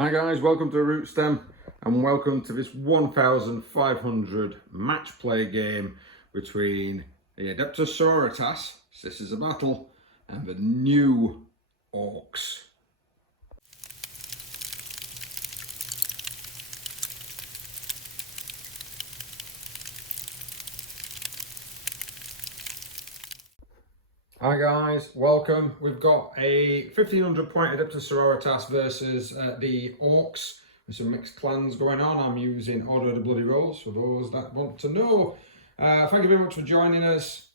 Hi guys, welcome to Rootstem and welcome to this 1500 match play game between the Adepta Sororitas, Sisters of Battle, and the new Orks. Hi guys, welcome. We've got a 1500 point Adepta Sororitas versus the Orks with some mixed clans going on. I'm using Order of the Bloody Rose for those that want to know. Thank you very much for joining us.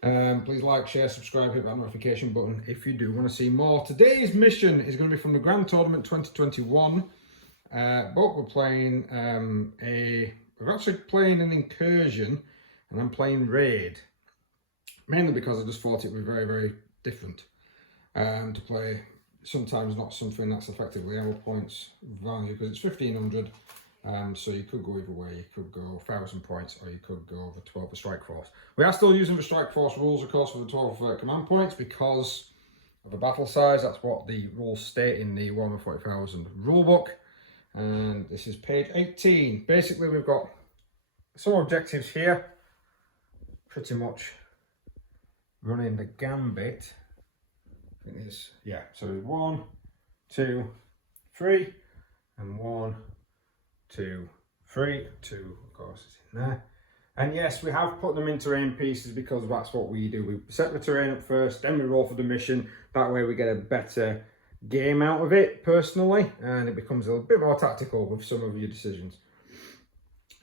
Please like, share, subscribe, hit that notification button if you do want to see more. Today's mission is going to be from the Grand Tournament 2021, but we're playing we're actually playing an incursion and I'm playing raid. Mainly because I just thought it would be very, very different to play. Sometimes not something that's effectively our points value because it's 1500. So you could go either way. You could go 1000 points or you could go over 12 for Strike Force. We are still using the Strike Force rules, of course, for the 12 command points because of the battle size. That's what the rules state in the Warhammer 40,000 rulebook. And this is page 18. Basically, we've got some objectives here. Pretty much running the gambit. I think it's, yeah, so 1, 2, 3, and 1, 2, 3. 2, of course, is in there. And yes, we have put them in terrain pieces because that's what we do. We set the terrain up first, then we roll for the mission. That way we get a better game out of it, personally, and it becomes a little bit more tactical with some of your decisions.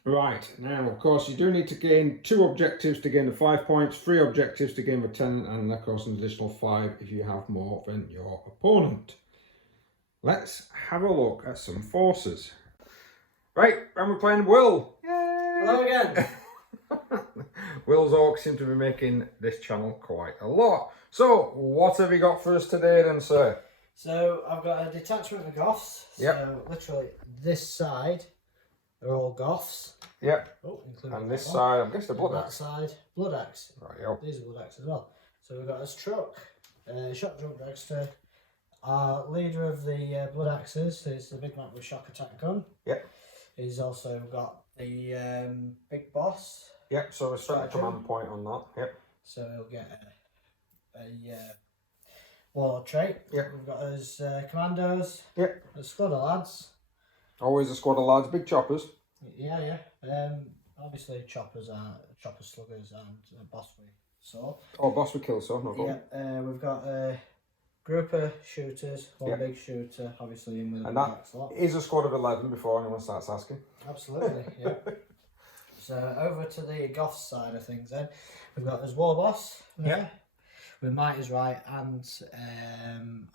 Right, now of course you do need to gain 2 objectives to gain the 5 points, 3 objectives to gain the 10, and of course an additional 5 if you have more than your opponent. Let's have a look at some forces. Right, and we're playing Will. Yay! Hello again. Will's Orks seem to be making this channel quite a lot. So, what have you got for us today then, sir? So, I've got a detachment of Goffs. Yep. So, literally, this side are all Goffs. Yep. Oh, and this side, I guess the Blood That Axe. side, Blood Axe. Right, yep. These are Blood Axe as well. So, we've got this truck, Shock Jump Dragster. Our leader of the Blood Axes is the big man with Shock Attack Gun. Yep. He's also got the big boss. Yep, so we set a command point on that. Yep. So, he'll get a Warlord trait. Yep. We've got his commandos. Yep. A squad of lads. Always a squad of lads, big choppers. Yeah. Obviously choppers, sluggers, and boss with sword. Oh, boss with kill sword, no problem. Yeah. We've got a group of shooters, one Yep. big shooter, obviously in with a And big that axe lot. is a squad of 11 before anyone starts asking. Absolutely, yeah. So over to the Goth side of things then. We've got this war boss there. Yep. With Might is Right and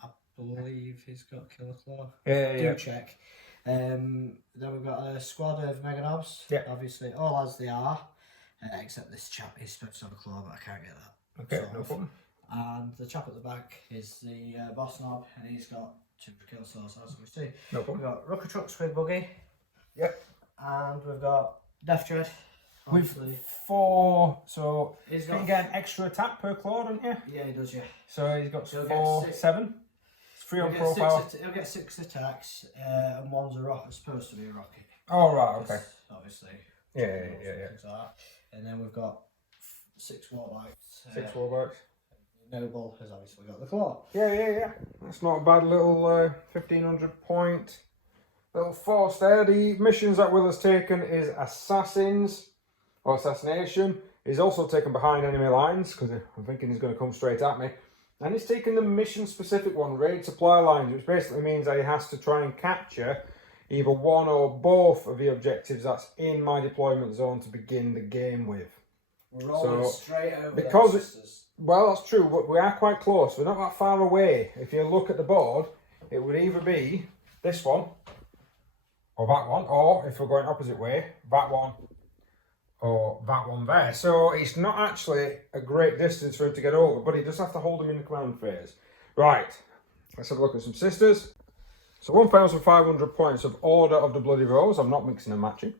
I believe he's got Killer Claw. Yeah. Check. Then we've got a squad of Mega Knobs. Yeah. Obviously, all as they are, except this chap is supposed to have a claw, but I can't get that. Okay, no problem. And the chap at the back is the boss knob, and he's got 2 kill source, as we see. No We've problem. got Rucker Trucks with Buggy. Yep. And we've got Death Dread. Obviously. With 4, so He's you got, get an extra attack per claw, don't you? yeah, he does, yeah. So he's got He'll 4, get 7. It's 3 on profile. He'll get 6 attacks, and one's a rocket, supposed to be a rocket. Oh, right, okay. Obviously. Yeah. Things like that. And then we've got 6 Warbites. 6 warlocks. Noble has obviously got the claw. Yeah. That's not a bad little 1500 point little force there. The missions that Will has taken is Assassins or Assassination. He's also taken behind enemy lines because I'm thinking he's going to come straight at me. And he's taken the mission specific one, Raid Supply Lines, which basically means that he has to try and capture either one or both of the objectives that's in my deployment zone to begin the game with. We're rolling straight over because them, sisters. Well, that's true, but we are quite close. We're not that far away. If you look at the board, it would either be this one, or that one, or if we're going opposite way, that one, or that one there. So it's not actually a great distance for him to get over, but he does have to hold him in the command phase. Right, let's have a look at some sisters. So 1,500 points of Order of the Bloody Rose. I'm not mixing and matching.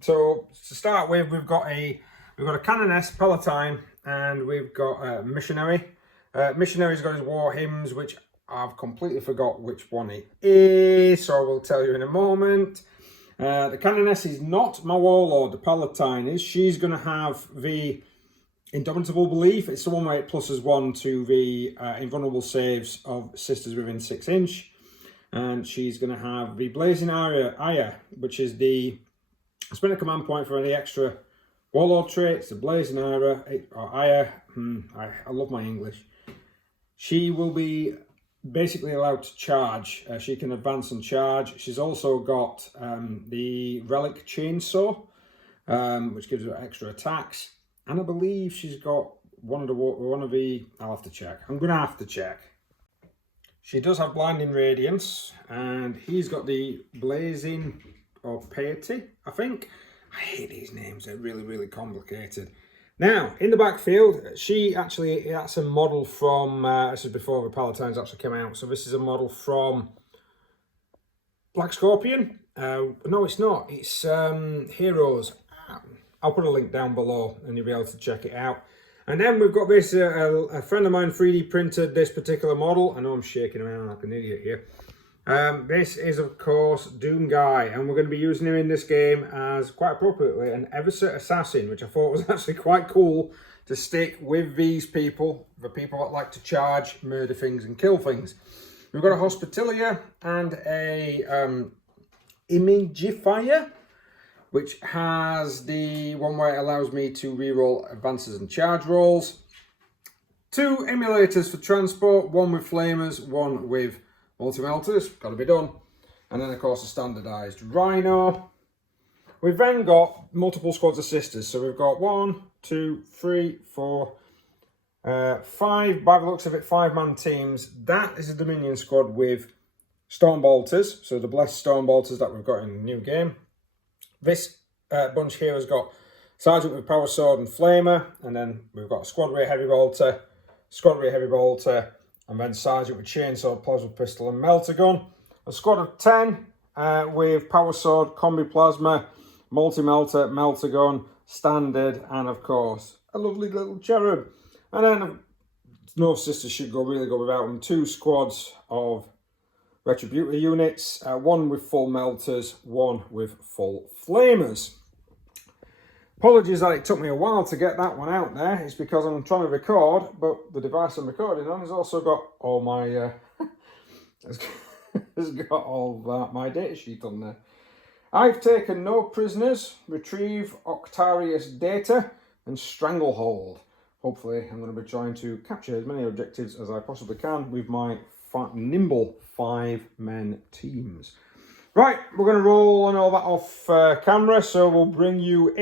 So to start with, we've got a Canoness, Palatine, and we've got a Missionary. Missionary's got his war hymns, which I've completely forgot which one it is, so I will tell you in a moment. The Canoness is not my warlord, the Palatine is. She's going to have the Indomitable Belief. It's the one where it pluses 1 to the invulnerable saves of sisters within 6 inch. And she's going to have the Blazing Ire, which is the spend a command point for any extra warlord traits. The Blazing Ire, I love my English. She will be basically allowed to charge. She can advance and charge. She's also got the Relic Chainsaw, which gives her extra attacks. And I believe she's got one of the. I'll have to check. I'm gonna have to check. She does have Blinding Radiance, and he's got the Blazing or Piety, I think. I hate these names. They're really, really complicated. Now, in the backfield, that's a model from, this is before the Palatines actually came out, so this is a model from Black Scorpion. No, it's not. It's Heroes. I'll put a link down below and you'll be able to check it out. And then we've got this, a friend of mine 3D printed this particular model. I know I'm shaking around like an idiot here. This is, of course, Doom Guy, and we're going to be using him in this game as, quite appropriately, an Everset Assassin, which I thought was actually quite cool to stick with these people, the people that like to charge, murder things, and kill things. We've got a Hospitalia and a Imagifier, which has the one where it allows me to reroll advances and charge rolls. 2 emulators for transport, one with flamers, one with multi-melters, got to be done. And then, of course, a standardised Rhino. We've then got multiple squads of sisters. So we've got 1, 2, 3, 4, 5, by the looks of it, 5-man teams. That is a Dominion squad with Stormbolters. So the blessed Stormbolters that we've got in the new game. This bunch here has got Sergeant with Power Sword and Flamer. And then we've got a Squad Rear Heavy Bolter, Squad Rear Heavy Bolter, and then Sergeant with Chainsaw, Plasma Pistol and Melter Gun. A squad of 10 with Power Sword, Combi Plasma, Multi-Melter, Melter Gun, Standard, and of course, a lovely little Cherub. And then, no sisters should really go without them. 2 squads of Retributor units, 1 with full Melters, 1 with full Flamers. Apologies that it took me a while to get that one out there. It's because I'm trying to record, but the device I'm recording on has also got all my has got all my data sheet on there. I've taken no prisoners, retrieve Octarius data, and stranglehold. Hopefully, I'm going to be trying to capture as many objectives as I possibly can with my nimble 5-men teams. Right, we're going to roll on all that off camera, so we'll bring you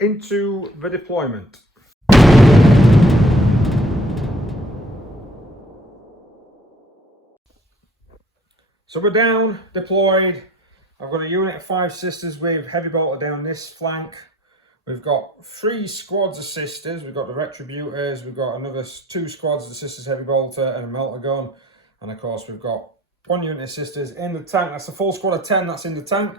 into the deployment. So we're down, deployed. I've got a unit of 5 sisters with Heavy Bolter down this flank. We've got 3 squads of sisters. We've got the Retributors. We've got another 2 squads of the sisters Heavy Bolter and a Melter Gun. And of course we've got 1 unit of sisters in the tank. That's the full squad of 10 that's in the tank.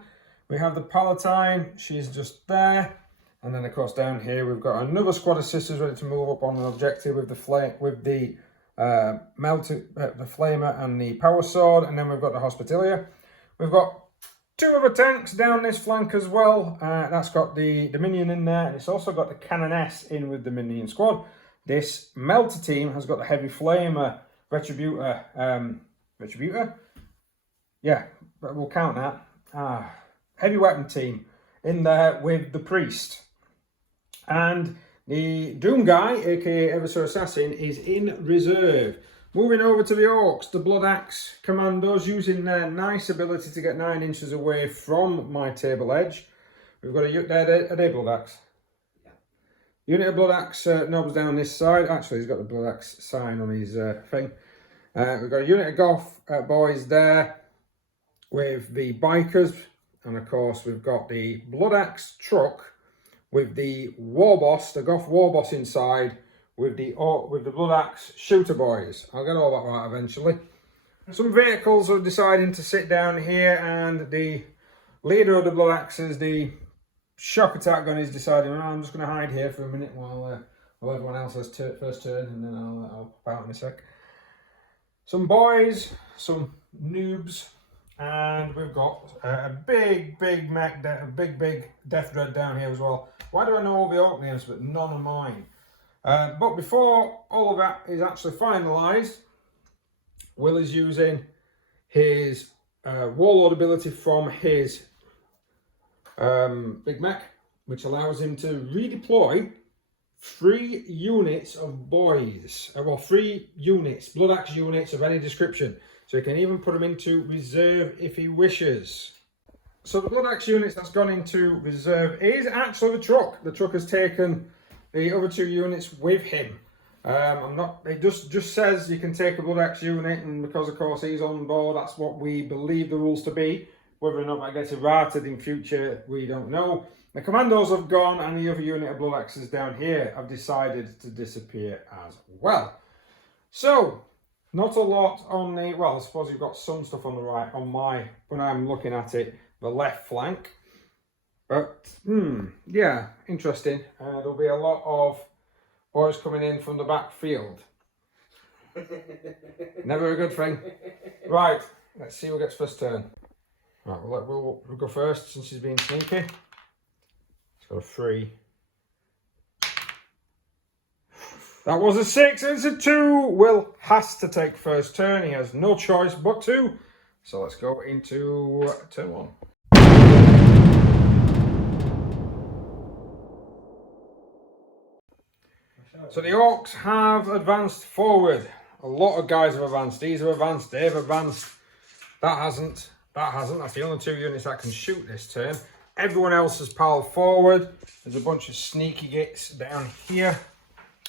We have the Palatine. She's just there. And then, of course, down here we've got another squad of sisters ready to move up on an objective with the Flamer and the Power Sword. And then we've got the Hospitalia. We've got 2 other tanks down this flank as well. That's got the Dominion in there, and it's also got the Canoness in with the Dominion squad. This Melter team has got the Heavy Flamer, Retributor. Yeah, but we'll count that. Heavy Weapon team in there with the Priest. And the Doom Guy, aka Everset Assassin, is in reserve. Moving over to the Orks, the Blood Axe Commandos, using their nice ability to get 9 inches away from my table edge. We've got a Blood Axe. Yeah. Unit of Blood Axe knobs down this side. Actually, he's got the Blood Axe sign on his thing. We've got a unit of Goff boys there with the Bikers. And of course, we've got the Blood Axe truck with the War Boss, the Goff War Boss inside, with the Blood Axe shooter boys. I'll get all that right eventually. Some vehicles are deciding to sit down here, and the leader of the Blood Axes, the shock attack gun, is deciding, well, I'm just going to hide here for a minute while everyone else has first turn, and then I'll pop out in a sec. some boys, some noobs, and we've got a big death dread down here as well. Why do I know all the orc names but none of mine? But before all of that is actually finalised, Will is using his warlord ability from his Big Mech, which allows him to redeploy 3 units of boys, well, 3 units, Blood Axe units of any description. So he can even put them into reserve if he wishes. So the Blood Axe units that's gone into reserve is actually the truck. The truck has taken the other 2 units with him. It just says you can take a Blood Axe unit, and because of course he's on board, that's what we believe the rules to be. Whether or not that gets errated in future, we don't know. The commandos have gone, and the other unit of Blood Axes down here have decided to disappear as well. So, not a lot on the, well, I suppose you've got some stuff on the right, on my, when I'm looking at it, the left flank. But, yeah, interesting. There'll be a lot of boys coming in from the backfield. Never a good thing. Right, let's see who gets first turn. Right, we'll go first since he's being sneaky. He's got a 3. That was a 6, and it's a 2. Will has to take first turn. He has no choice but to. So let's go into turn 1. So the Orks have advanced forward. A lot of guys have advanced. These have advanced. They've advanced. That hasn't. That hasn't. That's the only 2 units that can shoot this turn. Everyone else has piled forward. There's a bunch of sneaky gits down here.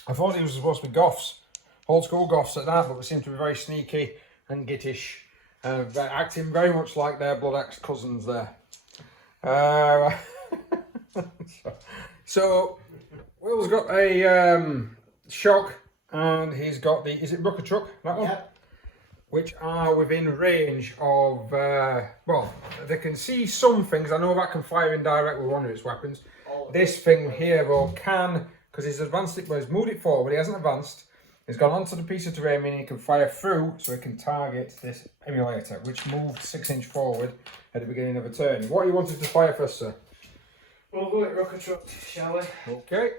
I thought these were supposed to be Goffs. Old school Goffs at that, but they seem to be very sneaky and gittish. Acting very much like their Blood Axe cousins there. So Will's got a shock, and he's got the, is it Rucker truck? That one? Yep. Which are within range of, well, they can see some things. I know that can fire indirect with one of its weapons. This thing here, though, can, because he's advanced it, but he's moved it forward, he hasn't advanced. He's gone onto the piece of terrain, meaning he can fire through, so he can target this emulator, which moved 6 inch forward at the beginning of a turn. What are you wanting to fire first, sir? We'll go at rocket truck, shall we? Okay.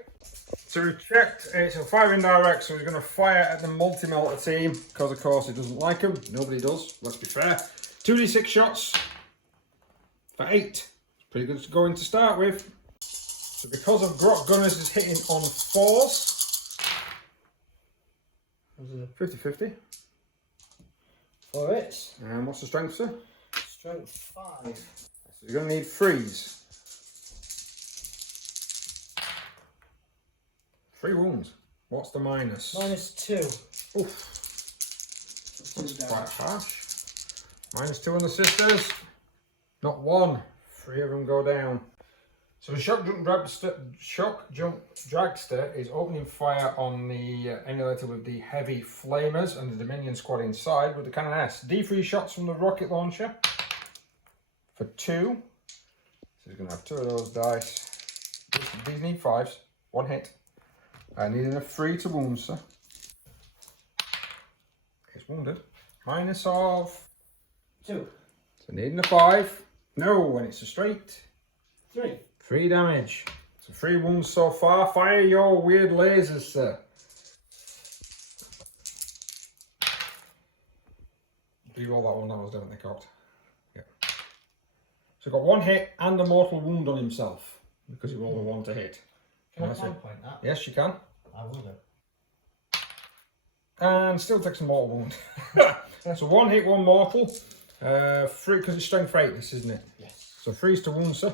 So we've checked, it's a fire indirect, so he's going to fire at the multi-melter team, because of course he doesn't like them. Nobody does, let's be fair. 2d6 shots for 8. It's pretty good going to start with. So because of Grot Gunners is hitting on 4s, 50-50. 4 hits. And what's the strength, sir? Strength 5. So you're going to need 3s. 3 wounds. What's the minus? -2. Oof. That's quite harsh. -2 on the sisters. Not 1. 3 of them go down. So the shock jump dragster is opening fire on the emulator with the heavy flamers and the Dominion squad inside with the cannon S. D3 shots from the rocket launcher for 2. So he's going to have 2 of those dice. These need 5s. 1 hit. Needing a 3 to wound, sir. He's wounded. Minus of 2. So needing a 5. No, and it's a straight. 3. 3 damage. So 3 wounds so far. Fire your weird lasers, sir. Do you roll that one? That was definitely cocked. Yeah. So got 1 hit and a mortal wound on himself because he rolled a 1 to hit. Can I point that? Yes, you can. I will do. And still takes a mortal wound. So 1 hit, 1 mortal. 3 because it's strength 8, this isn't it? Yes. So 3's to wound, sir.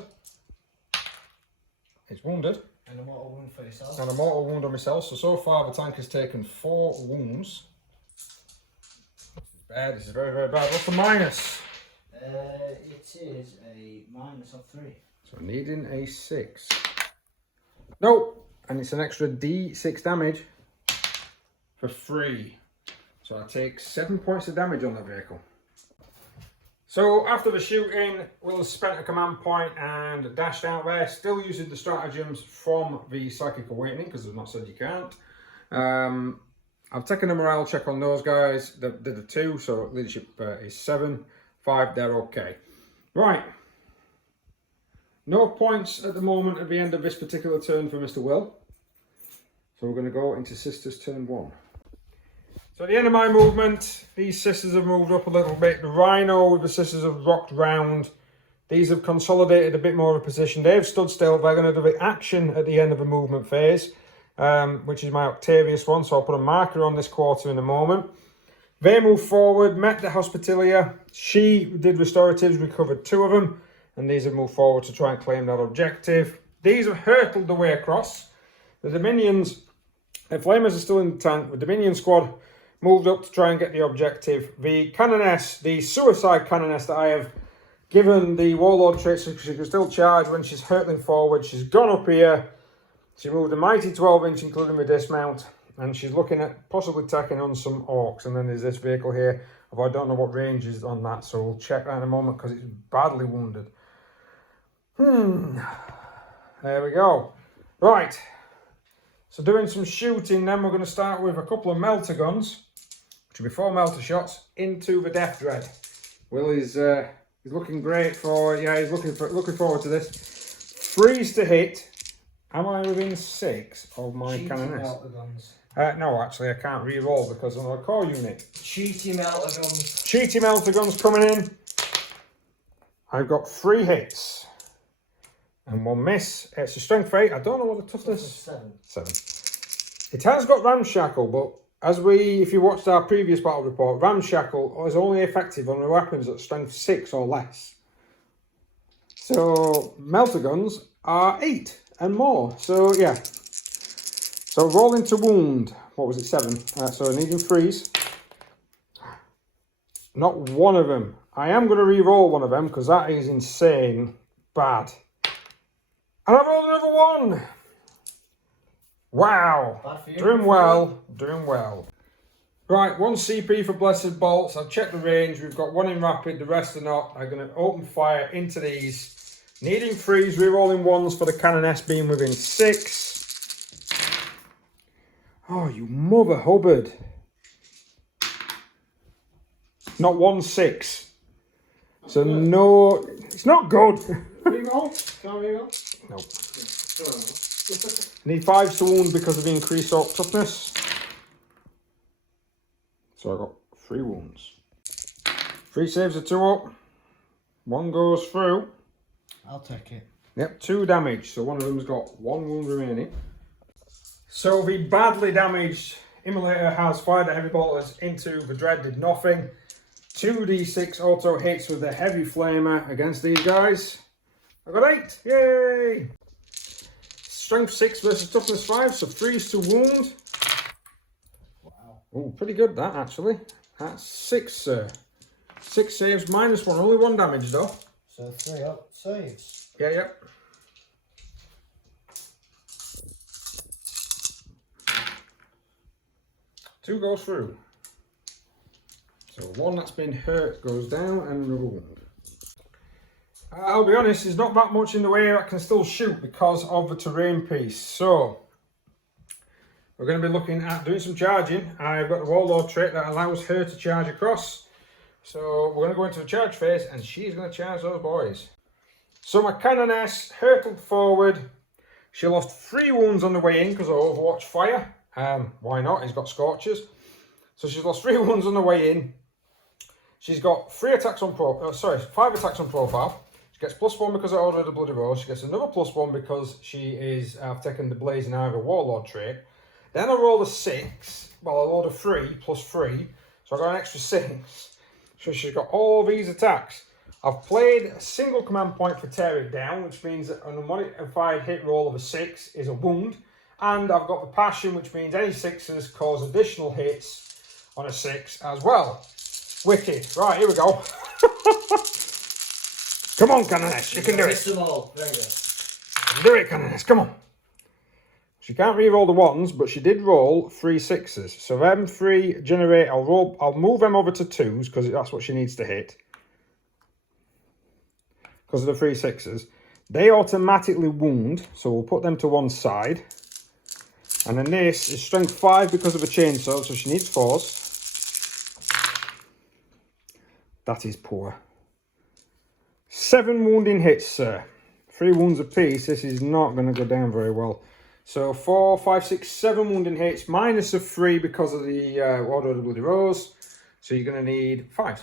It's wounded. And a mortal wound for yourself. And a mortal wound on myself. So far the tank has taken 4 wounds. This is bad. This is very, very bad. What's the minus? It is a minus of 3. So needing a 6. Nope. And it's an extra D6 damage for 3. So I take 7 points of damage on that vehicle. So after the shooting, Will has spent a command point and dashed out there, still using the stratagems from the Psychic Awakening, because I've not said you can't. I've taken a morale check on those guys. They did a 2, so leadership is 7. 5, they're okay. Right. No points at the moment at the end of this particular turn for Mr. Will. So we're going to go into Sisters turn 1. So at the end of my movement, these Sisters have moved up a little bit. The Rhino with the Sisters have rocked round. These have consolidated a bit more of a position. They've stood still. They're going to do the action at the end of the movement phase, which is my Octavius one. So I'll put a marker on this quarter in a moment. They moved forward, met the Hospitalia. She did restoratives, recovered 2 of them. And these have moved forward to try and claim that objective. These have hurtled the way across. The Dominions, the Flamers are still in the tank. The Dominion squad moved up to try and get the objective. The Canoness, the Suicide Canoness that I have given the Warlord trait so she can still charge when she's hurtling forward. She's gone up here. She moved a mighty 12-inch, including the dismount. And she's looking at possibly tacking on some Orks. And then there's this vehicle here. I don't know what range is on that, so we'll check that in a moment because it's badly wounded. There we go. Right. So doing some shooting, then we're going to start with a couple of melter guns, which will be 4 melter shots into the Death Dread. Will is he's looking great for, yeah, he's looking forward to this. Freeze to hit. Am I within 6 of my Canoness? No, actually, I can't re-roll because I'm on a core unit. Cheaty melter guns. Cheaty melter guns coming in. I've got 3 hits. And 1 miss. It's a strength 8. I don't know what the toughness is. 7. It has got Ramshackle, but if you watched our previous battle report, Ramshackle is only effective on the weapons at strength 6 or less. So melter guns are 8 and more. So yeah. So rolling to wound. What was it? 7. So needing freeze. Not one of them. I am going to re-roll one of them because that is insane bad. And I rolled another 1. Wow. Doing well. Doing well. Right, 1 CP for Blessed Bolts. I've checked the range. We've got 1 in rapid. The rest are not. I'm going to open fire into these. Needing freeze. Re-rolling 1s for the Canoness being within 6. Oh, you mother hubbard. Not 1 6. So no, it's not good. Reroll? Can I reroll? Nope. Need 5 to wound because of the increased Ork toughness. So I got 3 wounds. 3 saves are 2 up. 1 goes through. I'll take it. Yep, 2 damage. So one of them's got 1 wound remaining. So the badly damaged Immolator has fired a heavy bolters into the Dread, did nothing. 2d6 auto hits with the heavy flamer against these guys. I got 8, yay! Strength 6 versus toughness 5, so 3's to wound. Wow. Oh, pretty good that actually. That's 6, sir. 6 saves, -1, only 1 damage though. So 3 up saves. Yeah, yep. Two goes through. So 1 that's been hurt goes down and another wound. I'll be honest, there's not that much in the way I can still shoot because of the terrain piece. So we're going to be looking at doing some charging. I've got the Warlord trait that allows her to charge across. So we're going to go into a charge phase and she's going to charge those boys. So my Canoness hurtled forward. She lost 3 wounds on the way in because of Overwatch fire. Why not? He's got Scorchers. So she's lost 3 wounds on the way in. She's got 5 attacks on profile. She gets +1 because I ordered a Bloody Rose. She gets another +1 because I've taken the Blazing Eye of a Warlord trait. Then I rolled a 6. Well, I rolled a 3 +3. So I got an extra 6. So she's got all these attacks. I've played a single command point for Tear It Down, which means that an unmodified hit roll of a 6 is a wound. And I've got the Passion, which means any 6s cause additional hits on a 6 as well. Wicked. Right, here we go. Come on, Canoness, you can do it. Them all. Very good. Do it, Canoness, come on. She can't re-roll the 1s, but she did roll 3 6s. So them 3 generate, I'll move them over to 2s, because that's what she needs to hit. Because of the 3 6s. They automatically wound, so we'll put them to one side. And then this is strength 5 because of a chainsaw, so she needs 4s. That is poor. 7 wounding hits, sir. 3 wounds apiece. This is not going to go down very well. So 4, 5, 6, 7 wounding hits, minus of 3 because of the Order of the Bloody Rose. So you're going to need 5s.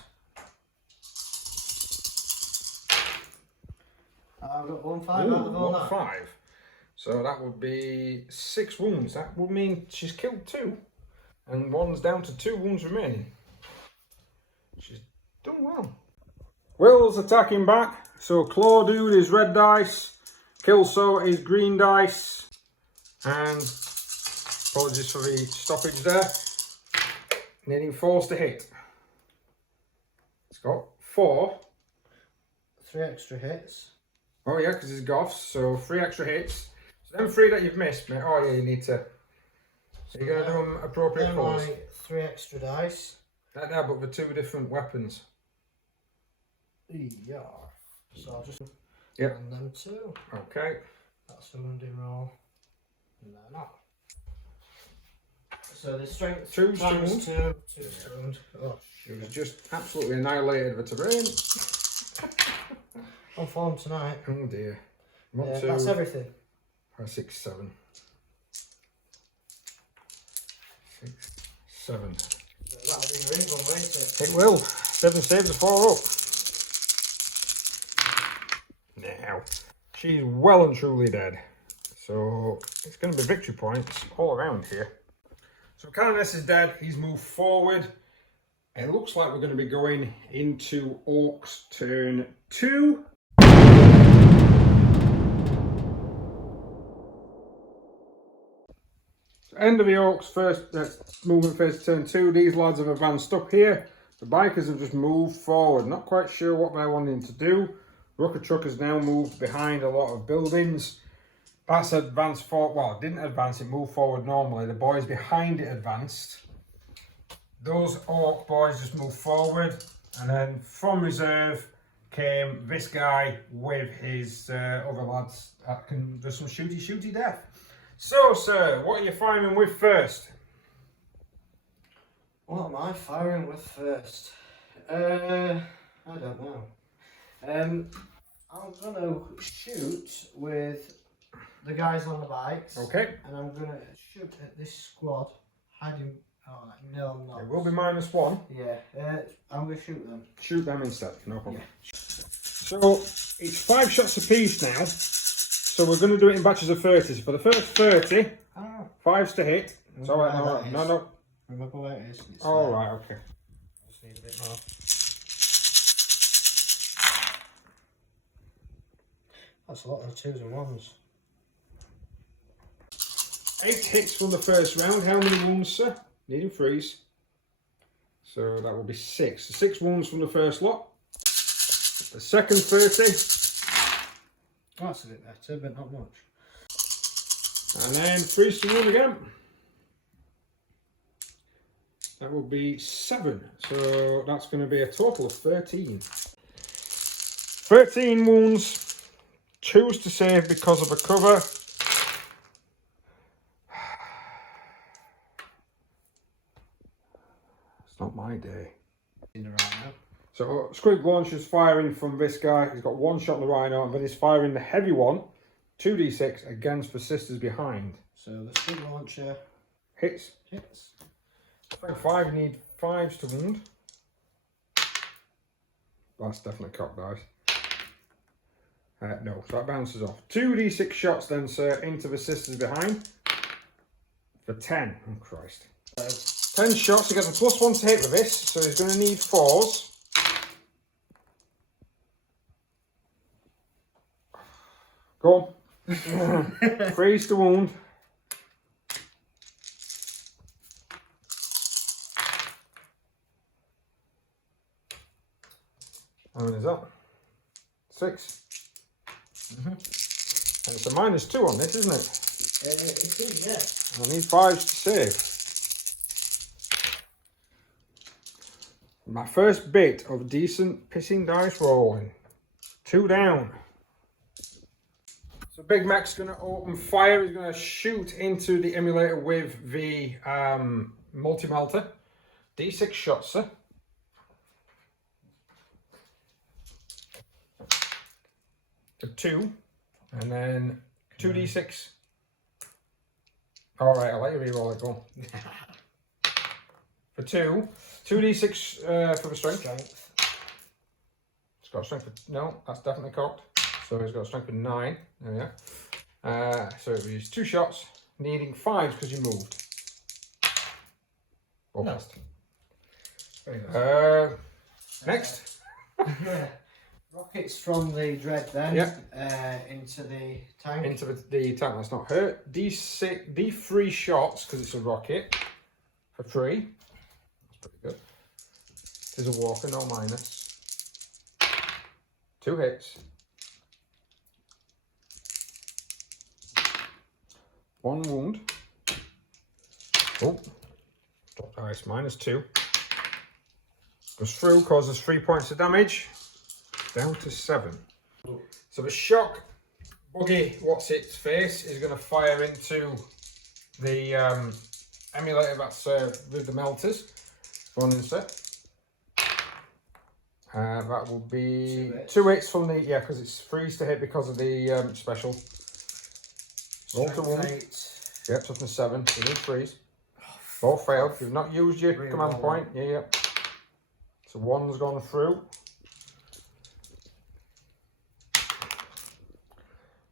I've got 1 5 out of all that. 5. So that would be 6 wounds. That would mean she's killed 2. And 1's down to 2 wounds remaining. She's done well. Will's attacking back. So Claw Dude is red dice. Killsaw is green dice. And apologies for the stoppage there. Needing 4s to hit. It's got 4. 3 extra hits. Oh yeah, because it's Goffs, so 3 extra hits. So them 3 that you've missed, mate. Oh yeah, you need to. So you're going to do them appropriate rolls. 3 extra dice. No, but for 2 different weapons. Yeah. So I'll just Yep. run them 2. Okay. That's the wounding roll. And they're not. So the strength 2 times stoned. 2 stoned. Oh. It was just absolutely annihilated the terrain. On form tonight. Oh dear. Yeah, that's everything. 5, 6, 7. 6, 7. So that'll be a ring one, won't it? It will. 7 saves are 4 up. Now, she's well and truly dead. So it's going to be victory points all around here. So Canis is dead. He's moved forward. It looks like we're going to be going into Orks turn 2. End of the Orks first movement phase turn 2. These lads have advanced up here. The bikers have just moved forward. Not quite sure what they're wanting to do. Rucker Truck has now moved behind a lot of buildings. That's advanced forward. Well, it didn't advance, it moved forward normally. The boys behind it advanced. Those Ork boys just moved forward. And then from reserve came this guy with his other lads that can do some shooty death. So, sir, what are you firing with first? What am I firing with first? I don't know. I'm gonna shoot with the guys on the bikes. Okay. And I'm gonna shoot at this squad hiding. Oh no, I'm not. It will be -1. Yeah. I'm gonna shoot them. Shoot them instead, no problem. Yeah. So it's 5 shots apiece now. So we're going to do it in batches of 30. So for the first 30, 5s to hit. It's all right. No. Remember where it is? It's all there. right. Okay. Just need a bit more. That's a lot of 2s and 1s. 8 hits from the first round. How many wounds, sir? Needing 3s. So that will be 6. 6 wounds from the first lot. The second 30. That's a bit better, but not much. And then 3s to wound again. That will be 7. So that's going to be a total of 13. 13 wounds. 2s to save because of a cover. It's not my day. In the right now. So Squig Launcher's firing from this guy. He's got 1 shot on the rhino, and then he's firing the heavy one, 2d6 against the sisters behind. So the Squig Launcher hits. Strength 5, you need 5s to wound. That's definitely cocked dice. No, so that bounces off. 2d6 shots then, sir, into the sisters behind. For 10. Oh, Christ. 10 shots, he gets a +1 to hit with this, so he's going to need 4s. Go on. 3s to wound. How many is that? 6. And it's a -2 on this, isn't it? It is, yeah. I need 5s to save. My first bit of decent pissing dice rolling. 2 down. So The big mech's going to open fire. He's going to shoot into the emulator with the multi-melter. D6 shots, sir. For 2. And then 2d6. Alright, I'll let you reroll it, go on. For 2. 2d6 for the strength. It's got a strength of, no, that's definitely cocked. So he's got a strength of 9. There we are. So it was 2 shots, needing 5 because you moved. Go fast. Very good. Next. Rockets from the dread then, into the tank. Into the tank, that's not hurt. D3 shots, because it's a rocket, for 3. That's pretty good. There's a walker, no minus. 2 hits. 1 wound. Oh, drop dice, -2. Goes through, causes 3 points of damage. Down to 7. So the shock buggy, what's its face, is going to fire into the emulator that's with the melters. Go on, insert. That will be 2 hits from the, because it's freeze to hit because of the special. Roll to wound. Yep, toughness 7. Within freeze. Both failed. You've not used your command point. Yeah. So 1's gone through.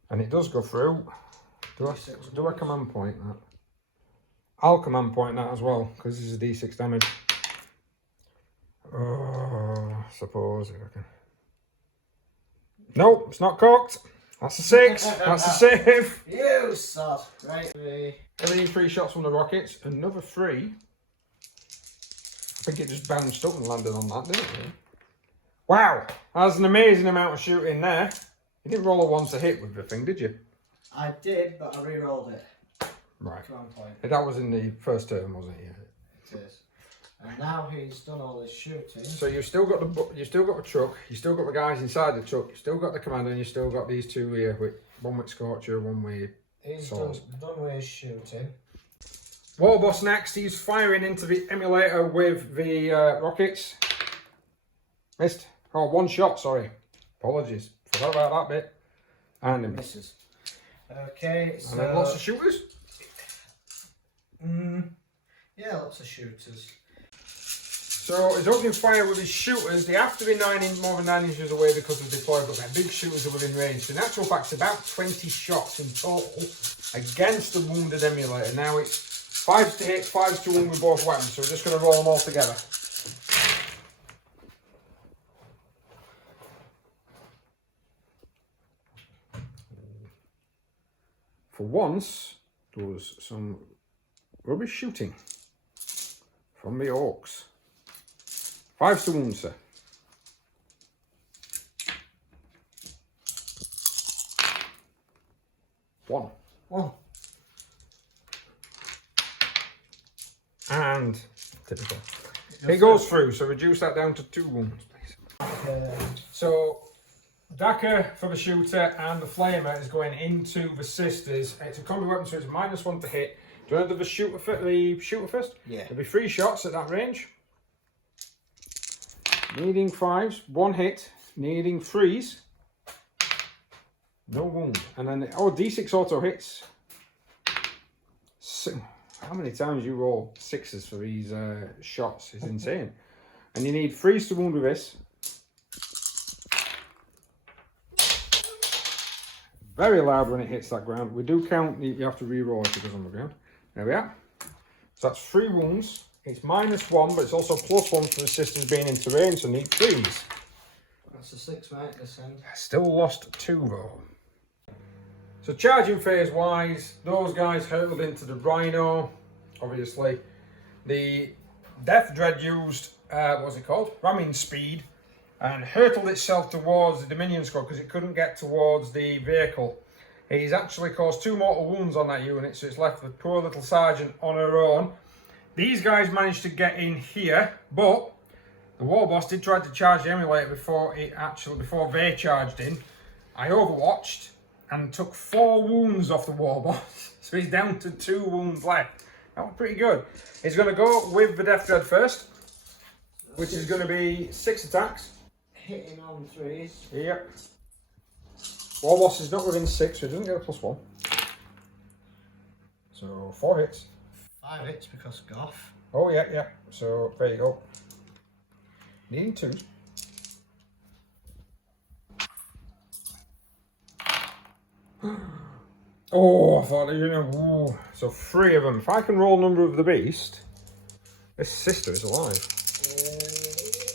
And it does go through. Do I command point that? I'll command point that as well, because this is a D6 damage. Oh, I suppose if I can. Nope, it's not cocked. That's a 6. That's a save. You sod. Right. Every 3 shots from the rockets. Another 3. I think it just bounced up and landed on that, didn't it? Wow, that's an amazing amount of shooting there. You didn't roll a 1 to hit with the thing, did you? I did, but I re-rolled it. Right. Command point. That was in the first turn, wasn't it? It is. And now he's done all his shooting. So you've still got the truck, you've still got the guys inside the truck, you've still got the commander, and you've still got these 2 here, with one with Scorcher, one with He's Swords. done with his shooting. Warboss next, he's firing into the emulator with the rockets. Missed. Oh, 1 shot, sorry. Apologies. Forgot about that bit. And it misses. Okay, so... And then lots of shooters? Yeah, lots of shooters. So he's opening fire with his shooters. They have to be more than 9 inches away because of deploy, but their big shooters are within range. So in actual fact, it's about 20 shots in total against the wounded emulator. Now it's 5s to hit, 5s to wound with both weapons. So we're just going to roll them all together. For once, there was some rubbish shooting from the Orks. 5s to wound, sir. 1. And typical. It goes through, so reduce that down to 2 wounds, please. So Daka for the shooter and the flamer is going into the sisters. It's a combi weapon, so it's -1 to hit. Do you want to do the shooter first? Yeah. There'll be 3 shots at that range. Needing 5s, 1 hit. Needing 3s. No wound. And then, D6 auto hits. How many times you roll 6s for these shots is insane. And you need 3s to wound with this. Very loud when it hits that ground. We do count, you have to re-roll if it goes on the ground. There we are. So that's 3 wounds. It's -1, but it's also +1 for the sisters being in terrain, so need 3s. That's a 6, mate, this end. Still lost 2 though. So charging phase wise, those guys hurtled into the Rhino, obviously. The Death Dread used, what's it called? Ramming speed, and hurtled itself towards the Dominion squad because it couldn't get towards the vehicle. He's actually caused 2 mortal wounds on that unit, so it's left the poor little sergeant on her own. These guys managed to get in here, but the Warboss did try to charge the emulator before they charged in. I overwatched, and took 4 wounds off the war boss. So he's down to 2 wounds left. That was pretty good. He's going to go with the Death Dread first, which is going to be 6 attacks. Hitting on 3s. Yep. War boss is not within 6, so he doesn't get a +1. So 4 hits. 5 hits because Goff. Oh yeah. So there you go. Needing 2s. Oh, I thought you know. Ooh. So 3 of them. If I can roll number of the beast, this sister is alive.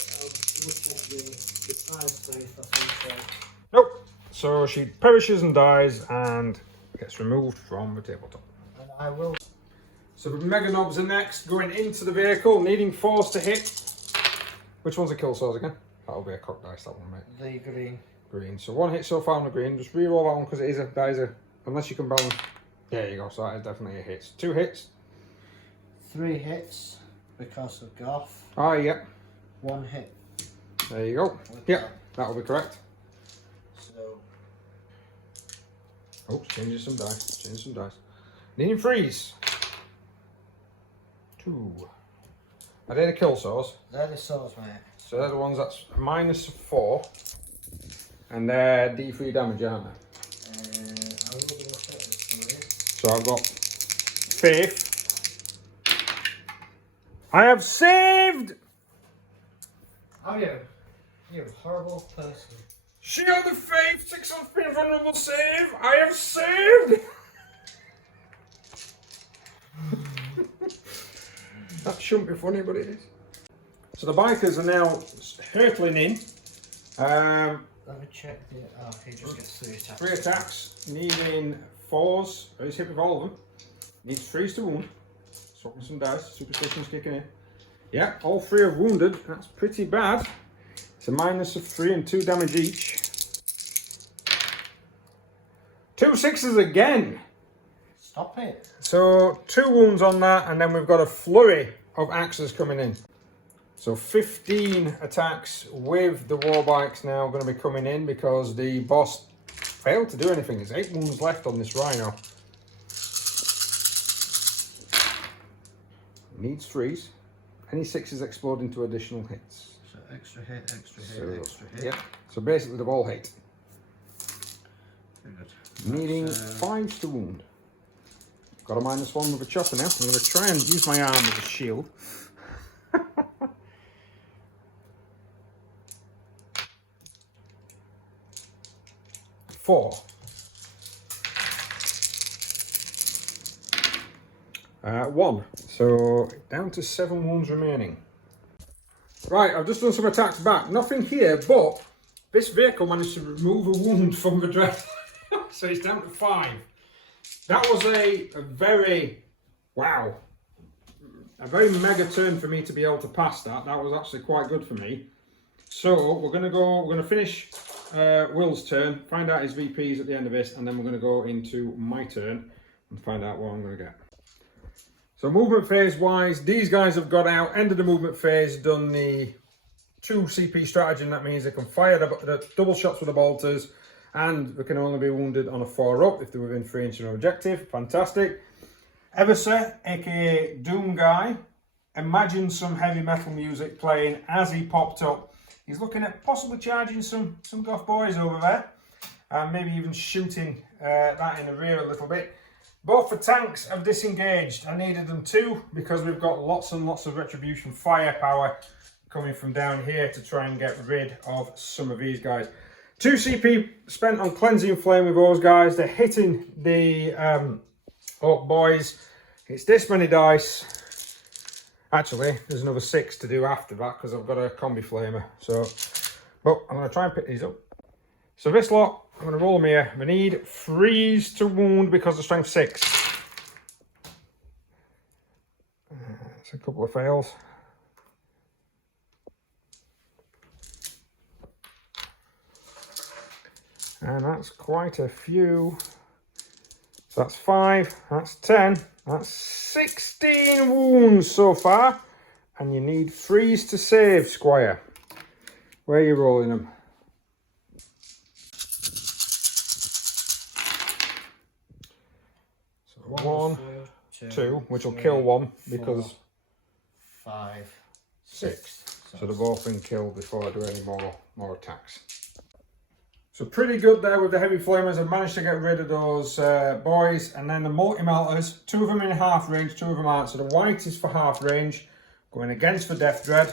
I'll look at the size if I think so. Nope. So she perishes and dies and gets removed from the tabletop. And I will. So the Mega Knobs are next, going into the vehicle, needing 4s to hit. Which one's a kill source again? That'll be a cock dice, that one, mate. The green. Green. So 1 hit so far on the green. Just re-roll that one because that is a, unless you can balance. There you go. So that is definitely a hit. 2 hits. 3 hits because of Goff. Ah, yeah. 1 hit. There you go. Yeah, that'll be correct. So. Oh, changing some dice. Needing freeze. 2. Are they the kill source? They're the swords, mate. So they're the ones that's -4. And they're D3 damage, aren't they? I will look at this for you. So I've got Faith. I have saved! Have you? You're a horrible person. Shield of Faith, 6 on 3 vulnerable save. I have saved! That shouldn't be funny, but it is. So the bikers are now hurtling in. Let me check the. Oh, he just gets 3 attacks. 3 attacks, needing 4s. Oh, he's hit with all of them. Needs 3s to wound. Swapping some dice. Superstition's kicking in. Yeah, all 3 are wounded. That's pretty bad. It's a -3 and 2 damage each. 2 6s again. Stop it. So 2 wounds on that, and then we've got a flurry of axes coming in. So 15 attacks with the war bikes now going to be coming in because the boss failed to do anything. There's 8 wounds left on this rhino. Needs 3s. Any 6s explode into additional hits. So extra hit, extra hit. Yeah. So basically they've all hit. Very good. Needing 5s to wound. Got a -1 with a chopper now. I'm going to try and use my arm as a shield. 4. 1. So down to 7 wounds remaining. Right, I've just done some attacks back. Nothing here, but this vehicle managed to remove a wound from the dread. So it's down to 5. That was a very, wow, a very mega turn for me to be able to pass that. That was actually quite good for me. So we're going to finish Will's turn, find out his VPs at the end of this, and then we're going to go into my turn and find out what I'm going to get. So movement phase wise, these guys have got out, end of the movement phase, done the 2 CP stratagem. That means they can fire the double shots with the bolters, and they can only be wounded on a 4 up if they're within 3 inches of an objective. Fantastic. Eversir, aka Doom Guy, imagine some heavy metal music playing as he popped up. He's looking at possibly charging some Goff boys over there, and maybe even shooting that in the rear a little bit. Both the tanks have disengaged. I needed them too because we've got lots and lots of retribution firepower coming from down here to try and get rid of some of these guys. 2 CP spent on cleansing flame with those guys. They're hitting the Ork boys. It's this many dice. Actually, there's another 6 to do after that because I've got a combi flamer. So, but I'm going to try and pick these up. So this lot, I'm going to roll them here. We need 3s to wound because of strength 6. That's a couple of fails. And that's quite a few. So that's 5, that's 10, that's 16 wounds so far. And you need 3s to save, Squire. Where are you rolling them? One, two, which will kill one because 5, 6. So they've both been killed before I do any more attacks. So pretty good there with the heavy flamers. I've managed to get rid of those boys. And then the multi-melters, 2 of them in half range, 2 of them aren't. So the white is for half range, going against for Death Dread.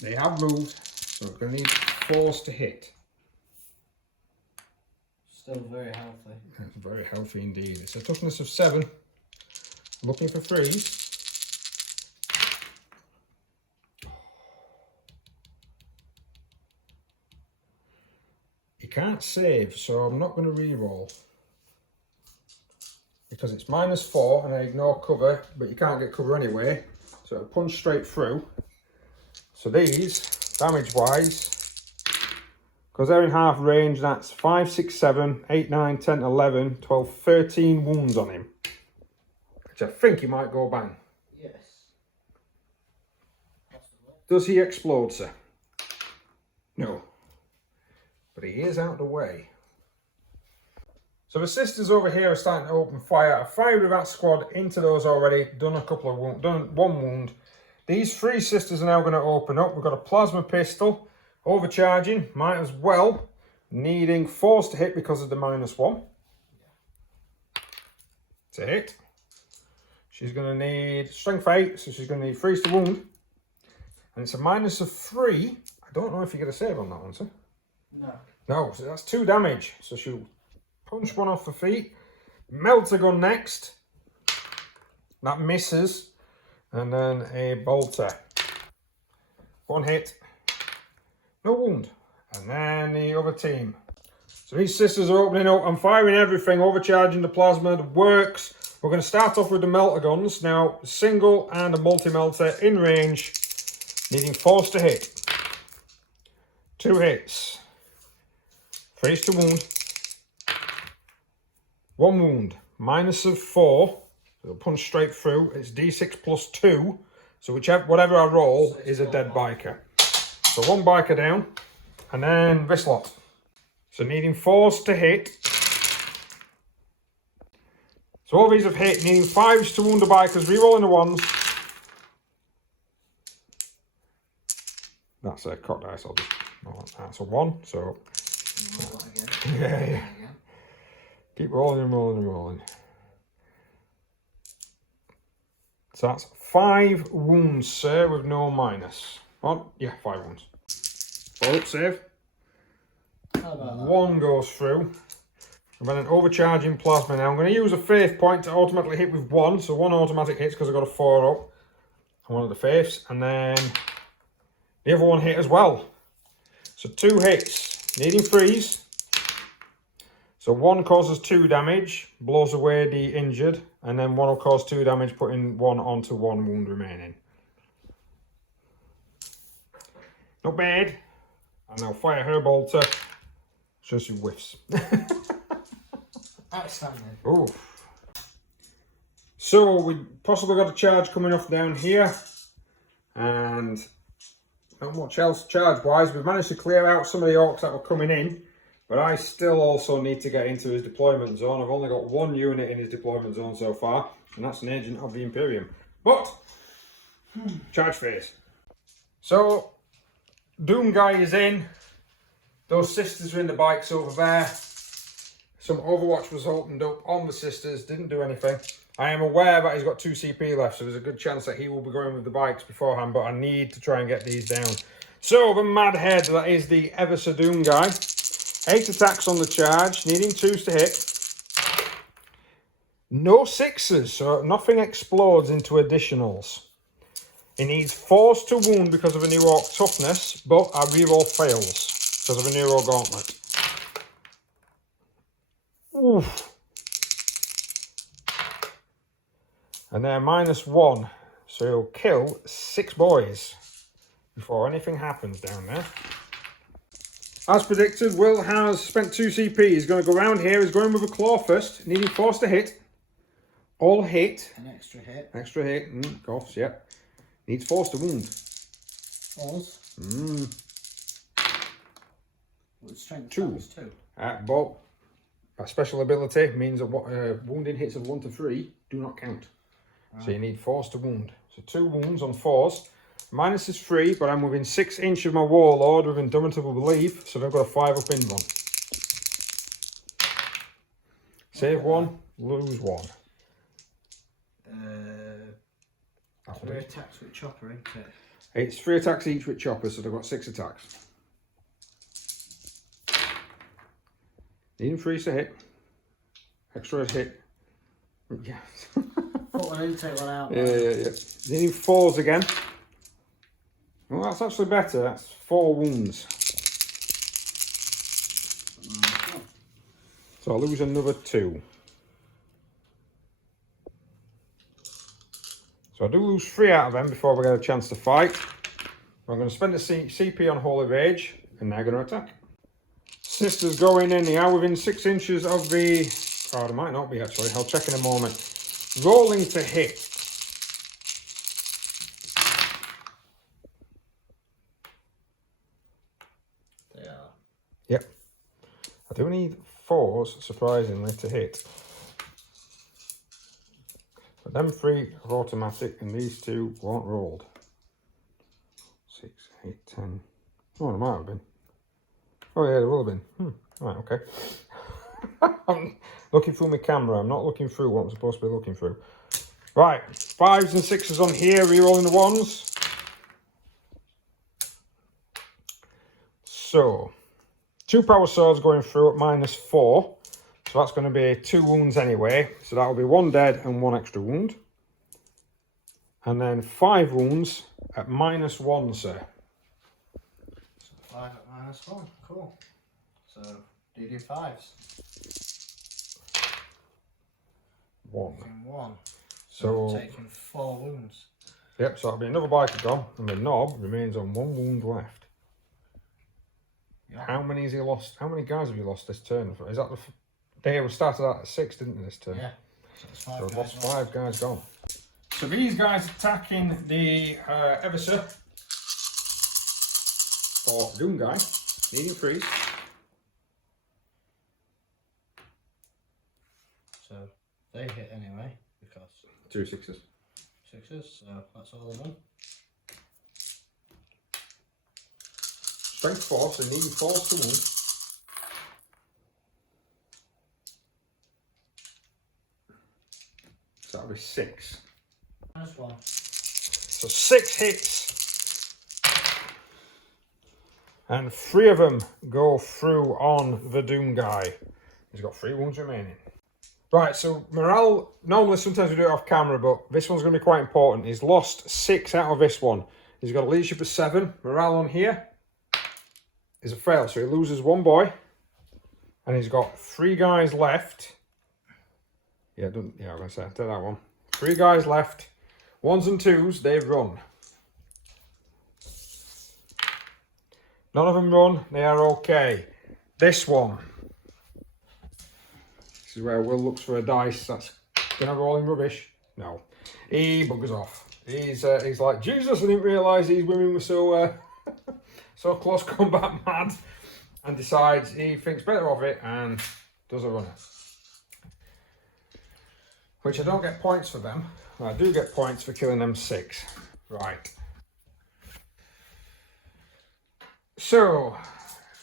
They have moved, so we're going to need force to hit. Still very healthy. That's very healthy indeed. It's a toughness of 7. Looking for 3s. He can't save, so I'm not going to re-roll. Because it's -4 and I ignore cover, but you can't get cover anyway. So it'll punch straight through. So these, damage-wise, because they're in half range, that's 5, 6, 7, 8, 9, 10, 11, 12, 13 wounds on him. Which I think he might go bang. Yes. Possibly. Does he explode, sir? No. But he is out of the way. So the sisters over here are starting to open fire. I fired with that squad into those already, done a couple of wounds, done 1 wound. These 3 sisters are now going to open up. We've got a plasma pistol, overcharging, might as well, needing force to hit because of the -1. To hit. She's going to need strength 8, so she's going to need freeze to wound. And it's a -3. I don't know if you get a save on that one, sir. No. No, so that's 2 damage. So she'll punch one off the feet. Melter gun next. That misses. And then a bolter. 1 hit. No wound. And then the other team. So these sisters are opening up. I'm firing everything. Overcharging the plasma. The works. We're going to start off with the melter guns. Now, single and a multi-melter in range. Needing force to hit. 2 hits. Freeze to wound. 1 wound. -4. It'll punch straight through. It's D6 + 2. So whatever I roll is a dead biker. So 1 biker down. And then this lot. So needing force to hit. So all these have hit. Needing 5s to wound the bikers. Rerolling the 1s. That's a cock dice. That's a 1. So yeah. Keep rolling and rolling and rolling. So that's 5 wounds, sir, with no minus. Oh, yeah, 5 wounds. Follow-up save. How about that? 1 goes through. And then an overcharging plasma now. I'm going to use a faith point to automatically hit with 1. So 1 automatic hits because I've got a 4 up. And 1 of the faiths. And then the other 1 hit as well. So 2 hits. Needing freeze. So 1 causes 2 damage, blows away the injured, and then 1 will cause 2 damage, putting 1 onto 1 wound remaining. Not bad. And I'll fire her bolter. So she whiffs. Outstanding. Oh. So we possibly got a charge coming off down here. And not much else charge-wise. We've managed to clear out some of the orcs that were coming in. But I still also need to get into his deployment zone. I've only got 1 unit in his deployment zone so far, and that's an agent of the Imperium. But, charge phase. So, Doom guy is in. Those sisters are in the bikes over there. Some Overwatch was opened up on the sisters, didn't do anything. I am aware that he's got 2 CP left, so there's a good chance that he will be going with the bikes beforehand, but I need to try and get these down. So, the mad head, that is the Ever So Doom guy. 8 attacks on the charge, needing 2s to hit. No 6s, so nothing explodes into additionals. He needs force to wound because of a new orc toughness, but our reroll fails because of a new orc gauntlet. Oof. And they're -1, so he'll kill 6 boys before anything happens down there. As predicted, Will has spent 2 CP. He's going to go around here. He's going with a claw first, needing force to hit. All hit. An extra hit. Extra hit. Goffs, yep. Needs force to wound. Pause. Well, strength 2. is 2. But a special ability means that wounding hits of 1 to 3 do not count. Right. So you need 4s to wound. So 2 wounds on 4s. Minus is 3, but I'm within 6 inches of my warlord with indomitable belief, so I've got a 5 up in one. Save 1, lose 1. 3 attacks with chopper, isn't it? It's 3 attacks each with chopper, so they've got 6 attacks. Needing 3s to hit. Extra hit. Yeah. Put one in, take one out. Yeah. Needing 4s again. Well, that's actually better. That's 4 wounds. So I'll lose another 2. So I do lose 3 out of them before we get a chance to fight. I'm going to spend a CP on Holy Rage, and they're going to attack. Sisters going in. They are within 6 inches of the... Oh, they might not be actually. I'll check in a moment. Rolling to hit. They are. Yep. I do need 4s, surprisingly, to hit. But them 3 are automatic, and these 2 weren't rolled. 6, 8, 10. Oh, they might have been. Oh yeah, they will have been. Right, okay. I'm looking through my camera. I'm not looking through what I'm supposed to be looking through. Right, 5s and 6s on here, re-rolling the 1s. So, 2 power swords going through at minus 4. So that's going to be 2 wounds anyway. So that'll be 1 dead and 1 extra wound. And then 5 wounds at minus 1, sir. 5 at minus 1, cool. So, do you do 5s? 1. 1. So taking 4 wounds. Yep, so that'll be another biker gone, and the knob remains on 1 wound left. Yep. How many has he lost? How many guys have you lost this turn? Is that the... They started out at 6, didn't they, this turn? Yeah. So it's 5 so guys lost gone. 5 guys gone. So these guys attacking the Everser. For Doom Guy, needing 3s. So they hit anyway, because 2 6s. 6s, so that's all of them. Strength 4, so needing 4s to wound. So that'll be 6. Minus 1. So 6 hits. And 3 of them go through on the Doom Guy. He's got 3 wounds remaining. Right, so morale, normally sometimes we do it off camera, but this one's going to be quite important. He's lost 6 out of this one. He's got a leadership of 7. Morale on here is a fail, so he loses 1 boy. And he's got 3 guys left. Yeah, I'm going to say, take that one. 3 guys left. 1s and 2s, they've run. None of them run, they are okay. This one. This is where Will looks for a dice. That's gonna roll in rubbish. No. He buggers off. He's like, Jesus, I didn't realise these women were so so close combat mad. And decides he thinks better of it and does a runner. Which I don't get points for them. I do get points for killing them 6. Right. So,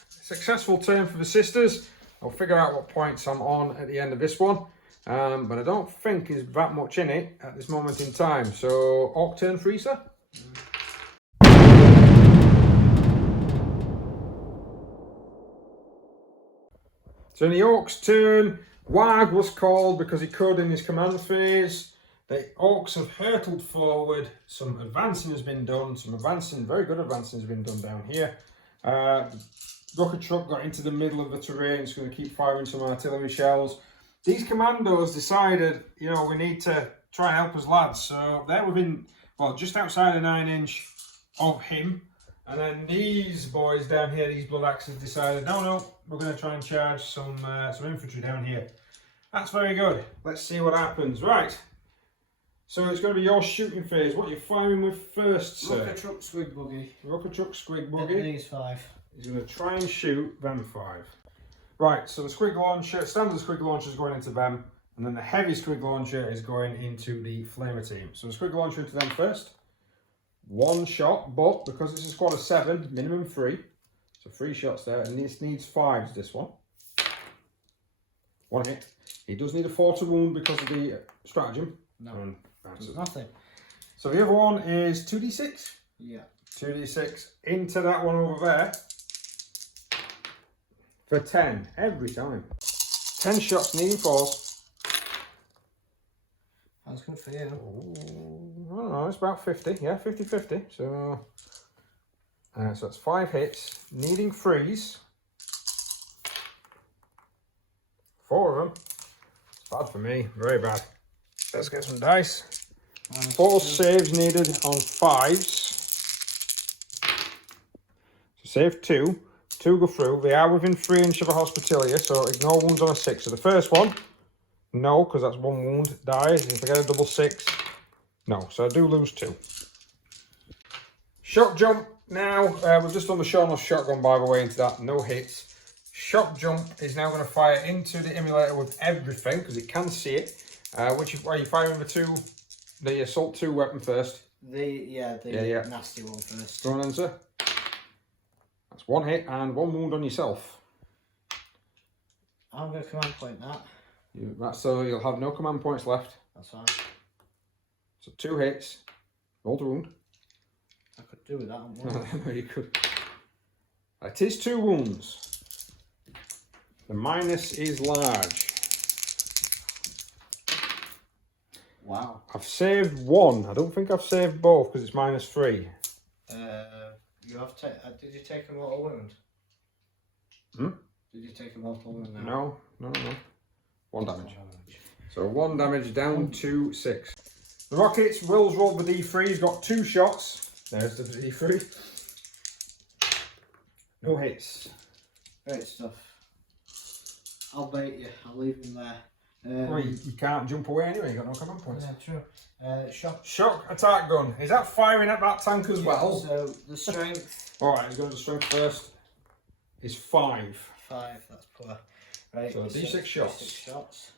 successful turn for the sisters. I'll figure out what points I'm on at the end of this one. But I don't think there's that much in it at this moment in time. So, Ork turn 3, sir? So in the Orks turn, Wag was called because he could in his command phase. The Orks have hurtled forward. Some advancing has been done. Very good advancing has been done down here. Rocket truck got into the middle of the terrain. It's going to keep firing some artillery shells. These commandos decided, you know, we need to try and help us lads. So they're within, well, just outside a 9-inch of him. And then these boys down here, these blood axes, decided, no, we're going to try and charge some infantry down here. That's very good. Let's see what happens. Right. So it's going to be your shooting phase. What are you firing with first, sir? Rocket truck, squig buggy. Rocket truck, squig buggy. Hit these 5. He's going to try and shoot them 5. Right, so the squig launcher, standard squig launcher is going into them, and then the heavy squig launcher is going into the flamer team. So the squig launcher into them first. 1 shot, but because it's a squad of 7, minimum 3. So 3 shots there, and this needs 5s, this one. 1 hit. He does need a 4 to wound because of the stratagem. No, and that's nothing. So the other one is 2d6. Yeah. 2d6 into that one over there. For 10, every time. 10 shots, needing 4s. That's good for you. Ooh, I don't know, it's about 50. Yeah, 50-50. So that's 5 hits, needing 3s. 4 of them. It's bad for me, very bad. Let's get some dice. 4 saves needed on 5s. So save 2. 2 go through. They are within 3 inches of a hospitalia, so ignore wounds on a 6. So the first one, no, because that's 1 wound, dies. If I get a double 6, no. So I do lose 2. Shock jump now. We've just done the Sean's shotgun, by the way, into that. No hits. Shock jump is now going to fire into the emulator with everything, because it can see it. Which is why you're firing the assault 2 weapon first. The nasty one first. Go on then, sir. That's 1 hit and 1 wound on yourself. I'm going to command point that. So you'll have no command points left. That's fine. So 2 hits. Roll to wound. I could do with that one. No, you could. It is 2 wounds. The minus is large. Wow. I've saved 1. I don't think I've saved both because it's minus 3. You have did you take a mortal wound? Did you take a mortal wound now? No. 1 damage. So 1 damage down to 6. The rockets, Will's rolled the D3. He's got 2 shots. There's the D3. No hits. Great stuff. I'll bait you. I'll leave him there. Well, you can't jump away anyway. You've got no command points. Yeah, true. Shock attack gun. Is that firing at that tank as well? So the strength. Alright, he's going to strength first. Is 5. 5, that's poor. Right. So D6 shots. D6 shots.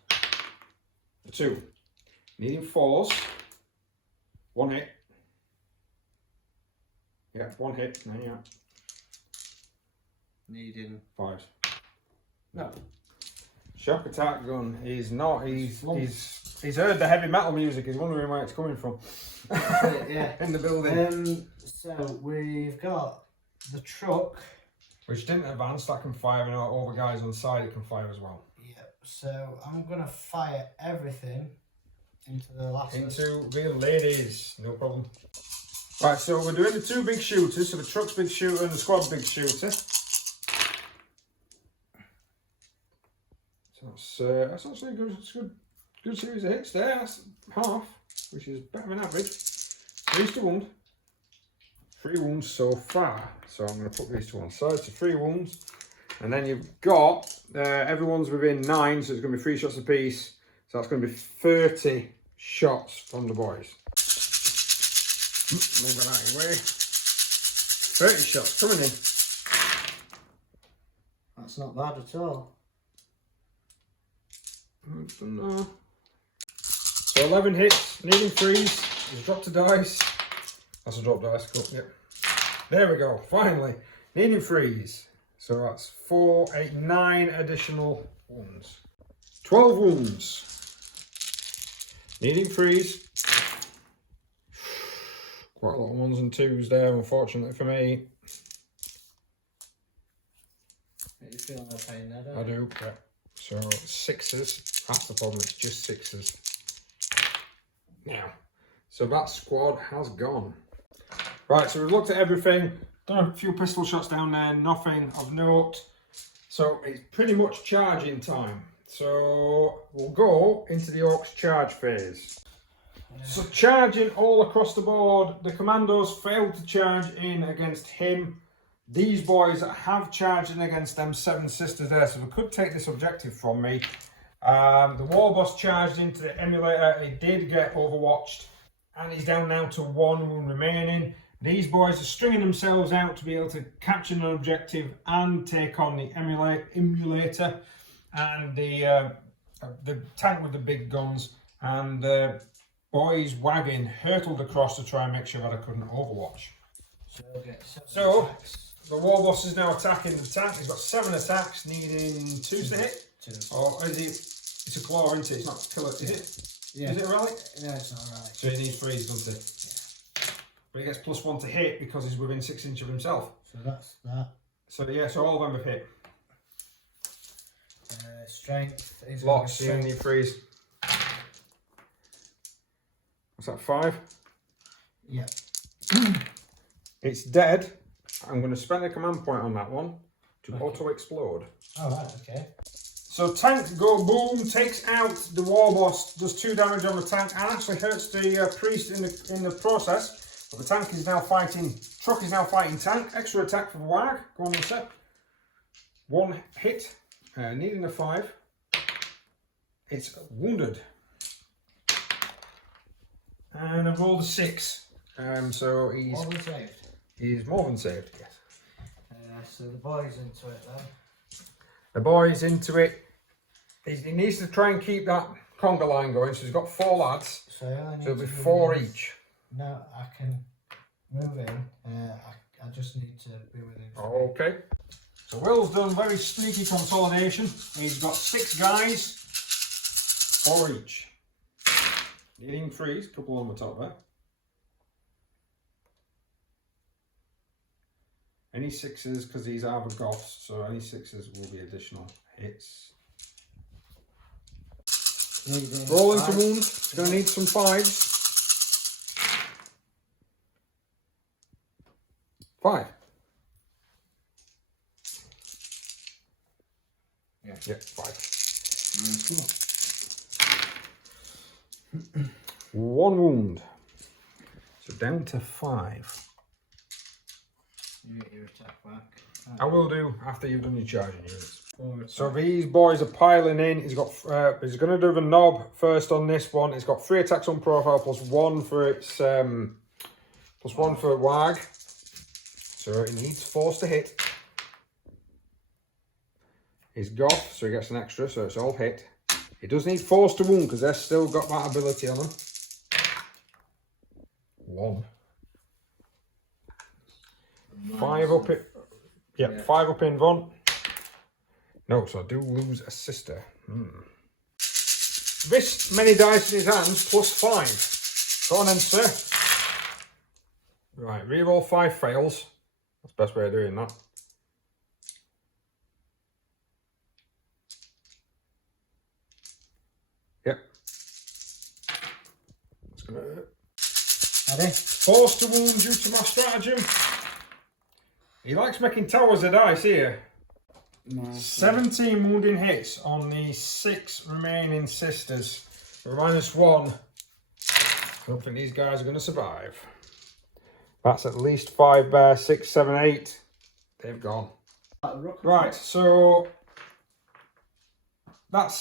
2. Needing 4s. 1 hit. Yeah, 1 hit. No, yeah. Needing 5s. No. Shock attack gun is not. He's heard the heavy metal music. He's wondering where it's coming from. Yeah. In the building. So we've got the truck, which didn't advance. That can fire, and all the guys on the side it can fire as well. Yep. So I'm gonna fire everything into the last. Into the ladies, no problem. Right, so we're doing the 2 big shooters. So the truck's big shooter and the squad big shooter. So that's actually a good series of hits there. That's half, which is better than average. 3 to wound. 3 wounds so far. So I'm going to put these to one side. So 3 wounds. And then you've got, everyone's within 9, so it's going to be 3 shots apiece. So that's going to be 30 shots from the boys. Move that out of your way. 30 shots coming in. That's not bad at all. So 11 hits, needing 3s. He's dropped a dice. That's a drop dice. Cool. Yep. There we go. Finally, needing 3s. So that's 4, 8, 9 additional wounds. 12 wounds. Needing 3s. Quite a lot of 1s and 2s there, unfortunately for me. You feel no pain there, don't I do. Yeah. So 6s. That's the problem. It's just 6s. Now, so that squad has gone. Right, so we've looked at everything, done a few pistol shots down there, nothing of note. So it's pretty much charging time. So we'll go into the Orks charge phase. Yeah. So charging all across the board, the commandos failed to charge in against him. These boys have charged in against them 7 sisters there, so we could take this objective from me. The war boss charged into the emulator. He did get overwatched, and he's down now to 1 wound remaining. These boys are stringing themselves out to be able to capture an objective and take on the emulator and the tank with the big guns, and the boys wagon hurtled across to try and make sure that I couldn't overwatch. So the war boss is now attacking the tank. He's got 7 attacks, needing 2 to hit. 2. Or is it? It's a claw, isn't it? It's not killer, is it? Yeah. Is it a relic? No, it's not a relic. So he needs 3, doesn't he? Yeah. But he gets +1 to hit because he's within 6 inches of himself. So that's that. So yeah, so all of them have hit. Strength. Lots, you need 3s. What's that, 5? Yeah. It's dead. I'm going to spend a command point on that one to auto-explode. Oh, right, okay. So tank go boom, takes out the war boss, does 2 damage on the tank, and actually hurts the priest in the process. But the tank is now fighting, truck is now fighting tank. Extra attack for the wag. Go on, set. 1 hit, needing a 5. It's wounded. And I've rolled a 6. So he's more than saved. He's more than saved, yes. So the boy's into it then. The boy's into it. He needs to try and keep that conga line going. So he's got 4 lads. So it'll be 4 each. No, I can move in. I just need to be within 3. Okay. So Will's done very sneaky consolidation. He's got 6 guys, 4 each. Needing 3s, a couple on the top there. Any 6s, because these are the Goffs, so any 6s will be additional hits. Rolling to wounds, he's going to need some 5s. 5. Yeah, 5. 1 wound. So down to 5. You get your attack back. I will do after you've done your charging units. So these boys are piling in. He's got. He's going to do the knob first on this one. It's got 3 attacks on profile +1 for its +1 for wag. So it needs force to hit. He's Goff, so he gets an extra. So it's all hit. He does need force to wound because they've still got that ability on them. 1. 5 up it. Yeah, 5 up in Von. No, so I do lose a sister. This many dice in his hands +5. Go on then, sir. Right, reroll 5 fails. That's the best way of doing that. Yep. That's gonna hurt. Ready? Forced to wound due to my stratagem. He likes making towers of dice here. Nice. 17 wounding hits on the 6 remaining sisters. -1. I don't think these guys are going to survive. That's at least 5 there. 6, 7, 8. They've gone. Right, so that's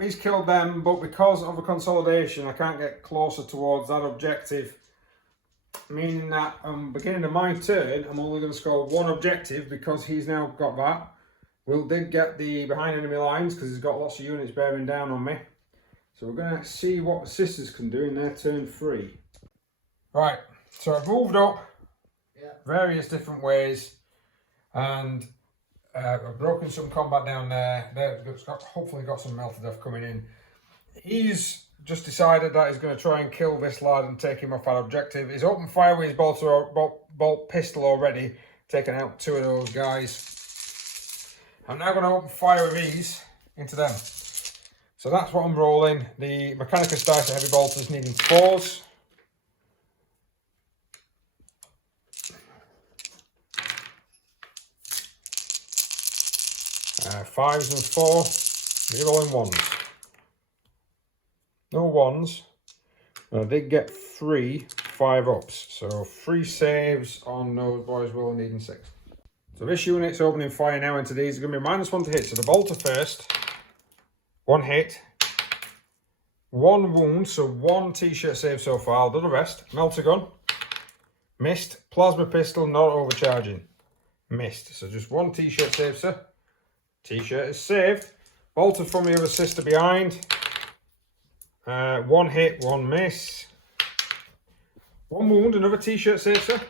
he's killed them, but because of a consolidation, I can't get closer towards that objective. Meaning that beginning of my turn, I'm only going to score 1 objective because he's now got that. Will did get the behind enemy lines because he's got lots of units bearing down on me. So we're going to see what the sisters can do in their turn 3. Right, so I've moved up various different ways, and I've broken some combat down there. They've hopefully got some melted death coming in. He's just decided that he's going to try and kill this lad and take him off that objective. He's opened fire with his bolt pistol already, taking out 2 of those guys. I'm now going to open fire with these into them. So that's what I'm rolling. The Mechanicus dice are heavy bolters needing 4s. Fives and 4. Rerolling 1s. No 1s. I did get 3 5-ups. So 3 saves on those boys will needing 6. So this unit's opening fire now into these. It's going to be -1 to hit. So the bolter first. 1 hit. 1 wound. So 1 t-shirt save so far. I'll do the rest. Melter gun. Missed. Plasma pistol, not overcharging. Missed. So just one t-shirt saved, sir. T-shirt is saved. Bolted from the other sister behind. One hit, one miss. One wound, another t-shirt saved, sir.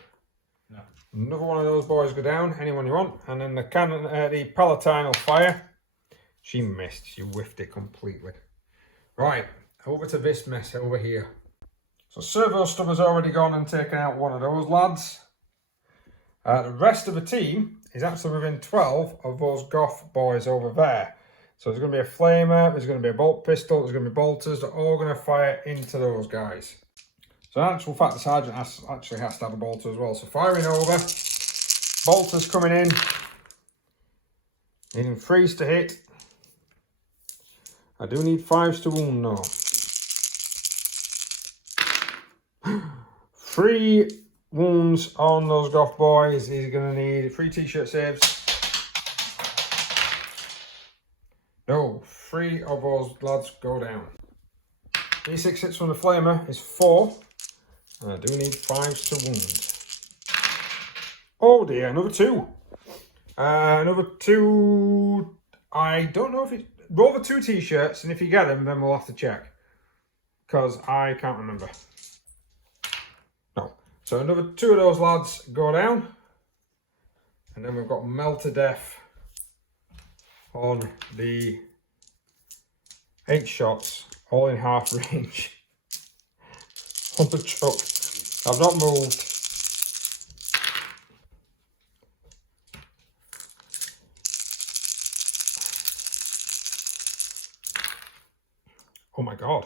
No. Another one of those boys go down, anyone you want. And then the cannon, the Palatine will fire. She missed, she whiffed it completely. Right, over to this mess over here. So Servo Stubber's already gone and taken out one of those lads. The rest of the team is actually within 12 of those Goff boys over there. So there's going to be a flamer, there's going to be a bolt pistol, there's going to be bolters. They're all going to fire into those guys. So in actual fact, the sergeant actually has to have a bolter as well. So firing over, bolters coming in, needing 3s to hit. I do need 5s to wound though. 3 wounds on those Goff boys. He's going to need 3 t-shirt saves. No, 3 of those lads go down. D6 hits from the flamer is 4. And I do need 5s to wound. Oh dear, another 2. Another 2. I don't know if it. Roll the 2 t-shirts, and if you get them, then we'll have to check. Because I can't remember. No. So another 2 of those lads go down. And then we've got melt to death on the 8 shots, all in half range on the truck. I've not moved. Oh my god.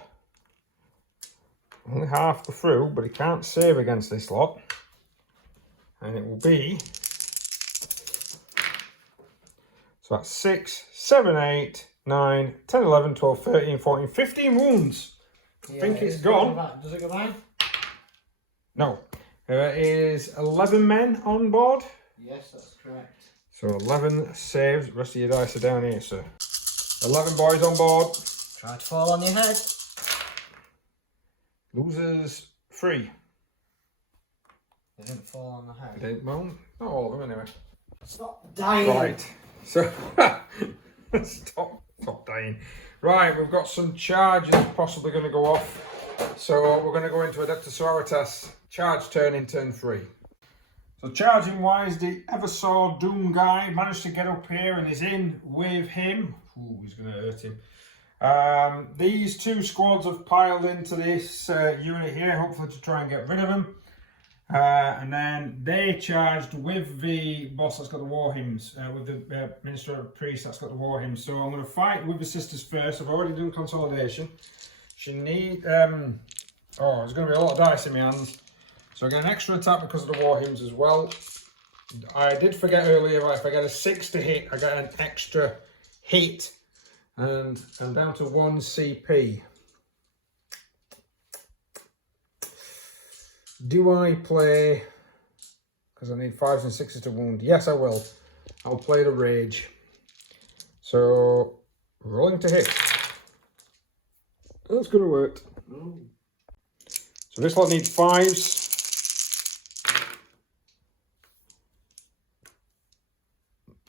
Only half the through, but he can't save against this lot. And it will be. So that's 6, 7, 8, 9, 10, 11, 12, 13, 14, 15 wounds. Yeah, I think it's gone. Does it go back? No. There is 11 men on board. Yes, that's correct. So 11 saves. The rest of your dice are down here, sir. 11 boys on board. Try to fall on your head. Losers 3. They didn't fall on the head. Well, not all of them anyway. Stop dying. Right. So, stop dying. Right, we've got some charges possibly going to go off. So we're going to go into Adepta Sororitas charge turn in turn 3. So charging wise, the Eversaw Doom guy managed to get up here and is in with him. Ooh, he's going to hurt him. These 2 squads have piled into this unit here, hopefully to try and get rid of them. And then they charged with the boss that's got the war hymns, with the minister of priest that's got the war hymns. So I'm going to fight with the sisters first. I've already done consolidation. She need oh, there's going to be a lot of dice in my hands. So I get an extra attack because of the war hymns as well. I did forget earlier, right, if I get a 6 to hit, I get an extra hit. And I'm down to 1 CP. Do I play, because I need 5s and 6s to wound? Yes, I will. I'll play the rage. So, rolling to hit. That's going to work. Ooh. So this lot needs 5s.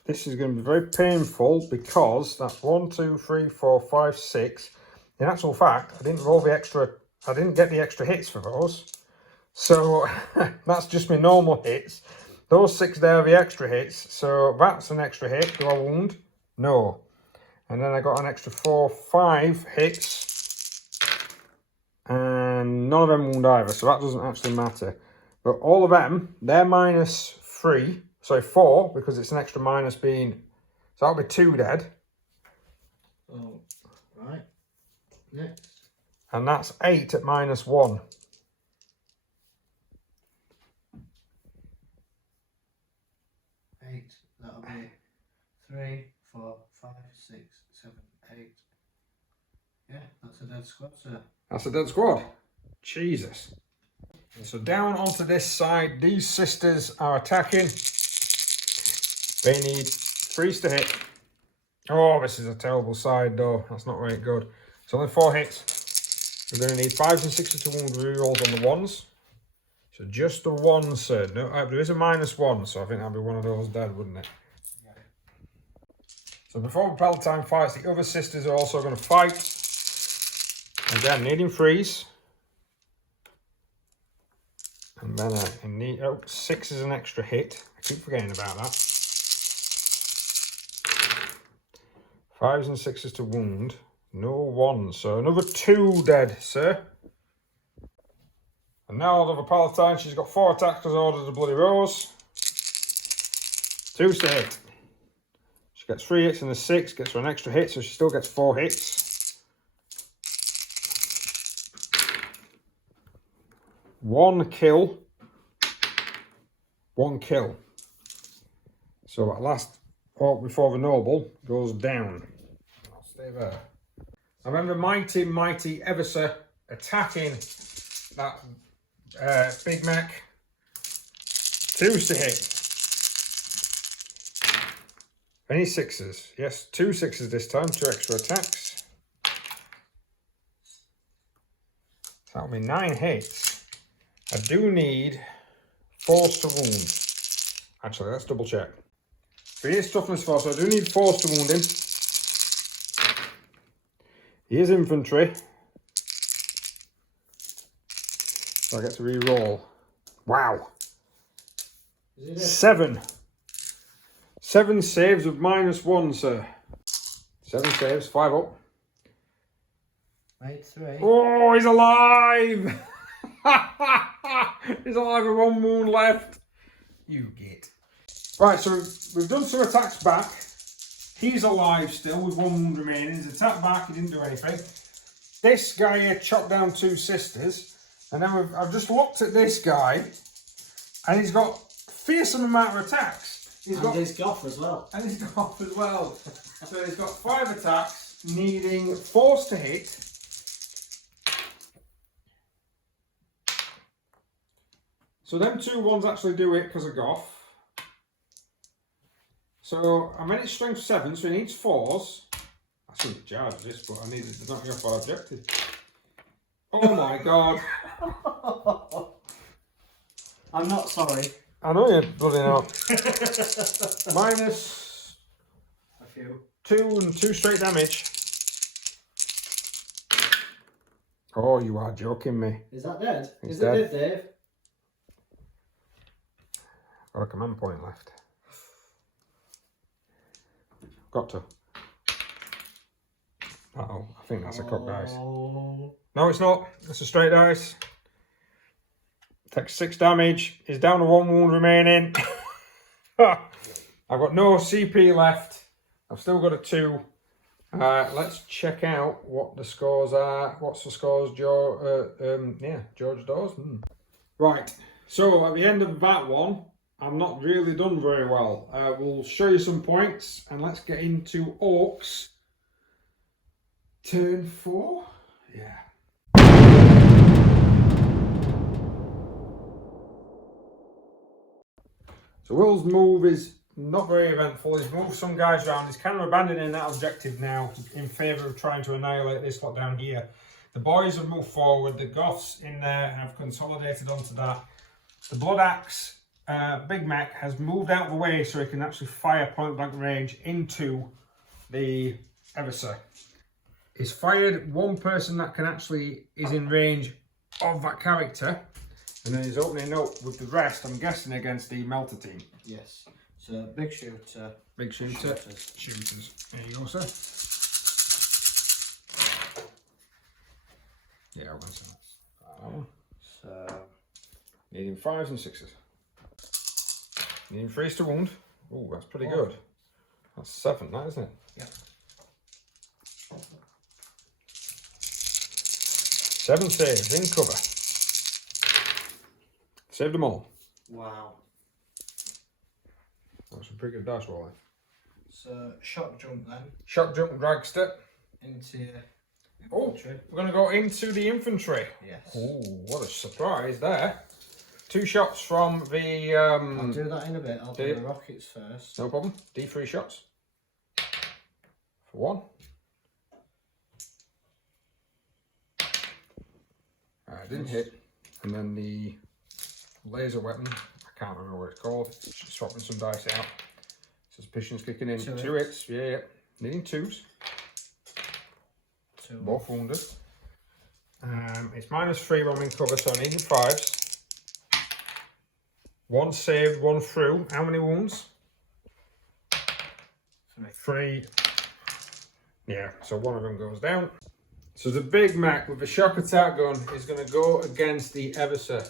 This is going to be very painful because that's 1, 2, 3, 4, 5, 6. In actual fact, I didn't roll the extra, I didn't get the extra hits for those. So that's just my normal hits. Those 6 there are the extra hits. So that's an extra hit. Do I wound? No. And then I got an extra 4, 5 hits. And none of them wound either. So that doesn't actually matter. But all of them, they're minus 3. So 4, because it's an extra minus being... So that'll be 2 dead. Oh, right. Next. And that's 8 at minus 1. That'll be 3, 4, 5, 6, 7, 8. Yeah, that's a dead squad, sir. That's a dead squad. Jesus. So down onto this side, these sisters are attacking. They need 3s to hit. Oh, this is a terrible side though. That's not very good. It's only 4 hits. We're going to need 5s and 6s to wound rerolls on the 1s. So just the one, sir. No, there is a -1, so I think that'd be one of those dead, wouldn't it? Yeah. So before Palatine fights, the other sisters are also going to fight. Again, needing freeze. And then I need, 6 is an extra hit. I keep forgetting about that. 5s and 6s to wound. No 1s, so another 2 dead, sir. And now I'll have a Palatine. She's got 4 attacks because I ordered the Bloody Rose. 2 to hit. She gets 3 hits and a 6, gets her an extra hit, so she still gets 4 hits. 1 kill. 1 kill. So that last Ork before the Noble goes down. I'll stay there. I remember mighty Eversa attacking that Big Mac. 2s to hit. Any 6s? Yes, 2 6s this time, 2 extra attacks. That'll be 9 hits. I do need force to wound. Actually, let's double check. He is toughness 4, so I do need force to wound him. He is infantry. So I get to re-roll. Wow. 7. 7 saves of -1, sir. 7 saves, 5 up. Made 3. Oh, he's alive! He's alive with 1 wound left. You git. Right, so we've done some attacks back. He's alive still with 1 wound remaining. He's attacked back, he didn't do anything. This guy here chopped down 2 sisters. And then I've just looked at this guy. And he's got a fearsome amount of attacks. He's Goff as well. And he's Goff as well. So he's got 5 attacks, needing force to hit. So them 2 ones actually do it because of Goff. So I made it strength 7, so he needs 4s. I shouldn't charge this, but I needed to knock me off our objective. Oh my god. I'm not sorry. I know you're bloody not. Minus A few. 2 and 2 straight damage. Oh, you are joking me. Is that dead? He's Is dead. it dead, Dave? Got a command point left. Got to. Uh-oh, I think that's a cocked dice. No, it's not. It's a straight dice. Takes 6 damage. He's down to 1 wound remaining. I've got no CP left. I've still got a 2. Let's check out what the scores are. What's the scores, George Dawes? Right. So at the end of that one, I'm not really done very well. We'll show you some points and let's get into Orks. Turn 4? Yeah. So Will's move is not very eventful. He's moved some guys around. He's kind of abandoning that objective now in favour of trying to annihilate this lot down here. The boys have moved forward. The Goths in there have consolidated onto that. The Blood Axe Big Mac has moved out of the way so he can actually fire point blank range into the Eversa. He's fired 1 person that can actually is in range of that character, and then he's opening up with the rest, I'm guessing, against the Melter team. Yes. So big shooter. Big shooter. Shooters. There you go, sir. Yeah, one second. That one. So Needing 5s and 6s. Needing 3s to wound. Oh, that's pretty good. That's 7, that isn't it? Yeah. 7 saves in cover. Saved them all. Wow. That's some pretty good dice rolling. So shock jump then Shock jump dragster. into Oh, infantry. we're going to go into the infantry. Yes. Oh, what a surprise there. 2 shots from the... I'll do that in a bit. I'll do the rockets first. No problem. D3 shots. For 1. Didn't hit. And then the laser weapon. I can't remember what it's called. Just swapping some dice out. Suspicion's kicking in. Two hits. Yeah. Needing twos. Both wounded. It's -3 when I'm in cover, so I need 5s. 1 saved, 1 through. How many wounds? 3. Yeah, so one of them goes down. So the big Mac with the shock attack gun is going to go against the Eversa.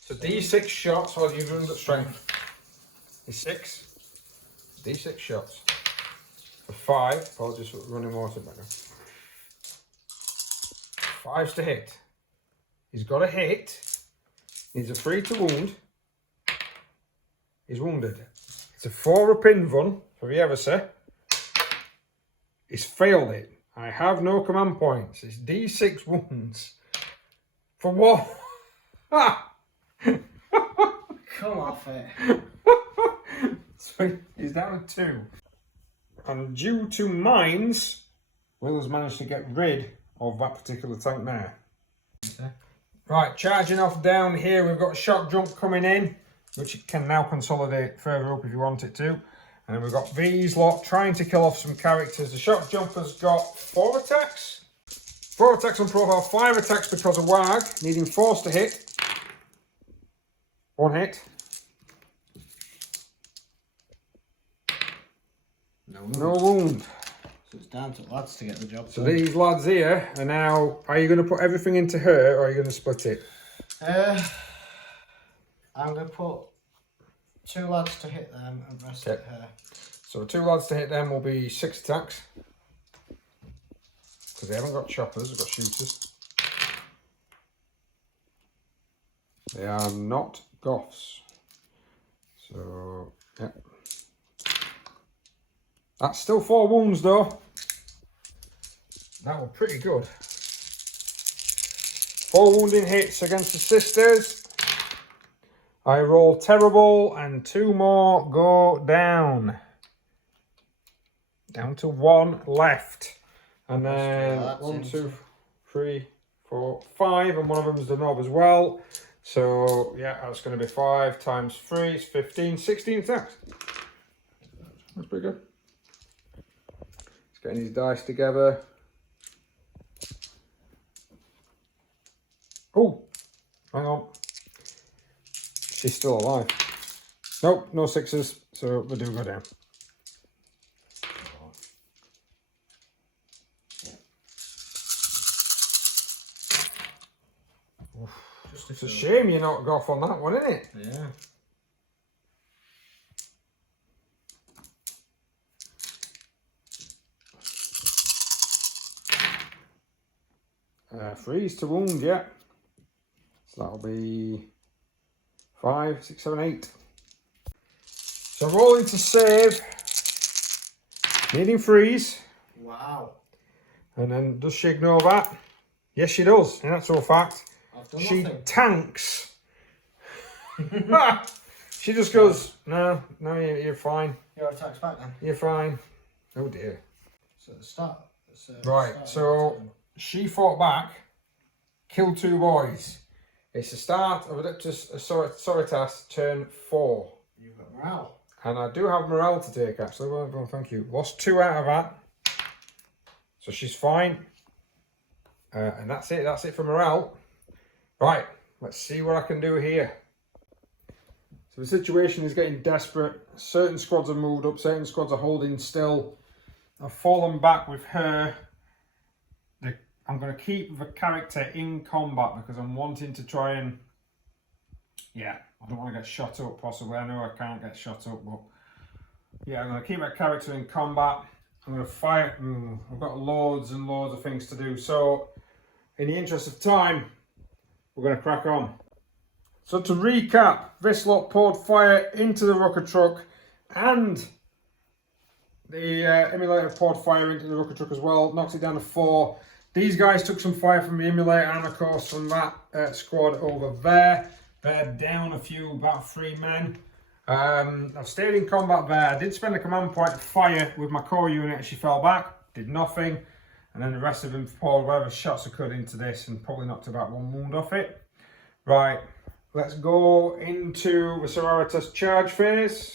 So D6 shots, or you've run the strength. Is 6. D6 shots. For 5, I'll just running water back. 5's to hit. He's got a hit. He's a 3 to wound. He's wounded. It's a 4 a pin run for the Eversa. He's failed it. I have no command points. It's D6 wounds. For what? Come off it. So he's down to 2. And due to mines, Will has managed to get rid of that particular tank there. Okay. Right, charging off down here, we've got a shock jump coming in, which it can now consolidate further up if you want it to. And then we've got these lot trying to kill off some characters. The shock jumper's got 4 attacks. 4 attacks on profile, 5 attacks because of WAG, needing 4s to hit. 1 hit. No wound. So it's down to lads to get the job so done. These lads here are now, are you going to put everything into her or are you going to split it? I'm going to put 2 lads to hit them and rest hit her. So 2 lads to hit them will be 6 attacks. Because they haven't got choppers, they've got shooters. They are not Goffs. So, yeah. That's still 4 wounds though. That was pretty good. 4 wounding hits against the sisters. I roll terrible and 2 more go down. Down to 1 left. And then 1, 2, 3, 4, 5. And one of them's the knob as well. So yeah, that's going to be 5 times 3 is 15, 16 attacks. That's pretty good. Just getting these dice together. Oh, hang on. She's still alive. Nope, no 6s, so they do go down. It's a shame you not Goff on that one, isn't it? Yeah. 3s to wound, yeah. So that'll be 5, 6, 7, 8. So rolling to save. Needing 3s. Wow. And then does she ignore that? Yes, she does. In actual fact, she nothing. tanks. She just goes, no, you're fine. Your attack's back then. You're fine. Oh dear. So the start. Right, so she fought back, killed 2 boys. It's the start of Adepta Sororitas turn 4. You've got morale. And I do have morale to take actually. Well, thank you. Lost 2 out of that. So she's fine. And that's it. That's it for morale. Right, let's see what I can do here. So the situation is getting desperate. Certain squads have moved up, certain squads are holding still. I've fallen back with her. I'm going to keep the character in combat because I'm wanting to try and... Yeah, I don't want to get shot up possibly. I know I can't get shot up, but... Yeah, I'm going to keep that character in combat. I'm going to fight. I've got loads and loads of things to do. So, in the interest of time, we're going to crack on. So to recap, this lot poured fire into the rocket truck and the emulator poured fire into the rocket truck as well, knocked it down to 4. These guys took some fire from the emulator and of course from that squad over there. They're down a few, about 3 men. I've stayed in combat there. I did spend a command point of fire with my core unit as she fell back, did nothing. And then the rest of them poured whatever shots I could into this and probably knocked about 1 wound off it. Right, let's go into the Sororitas charge phase.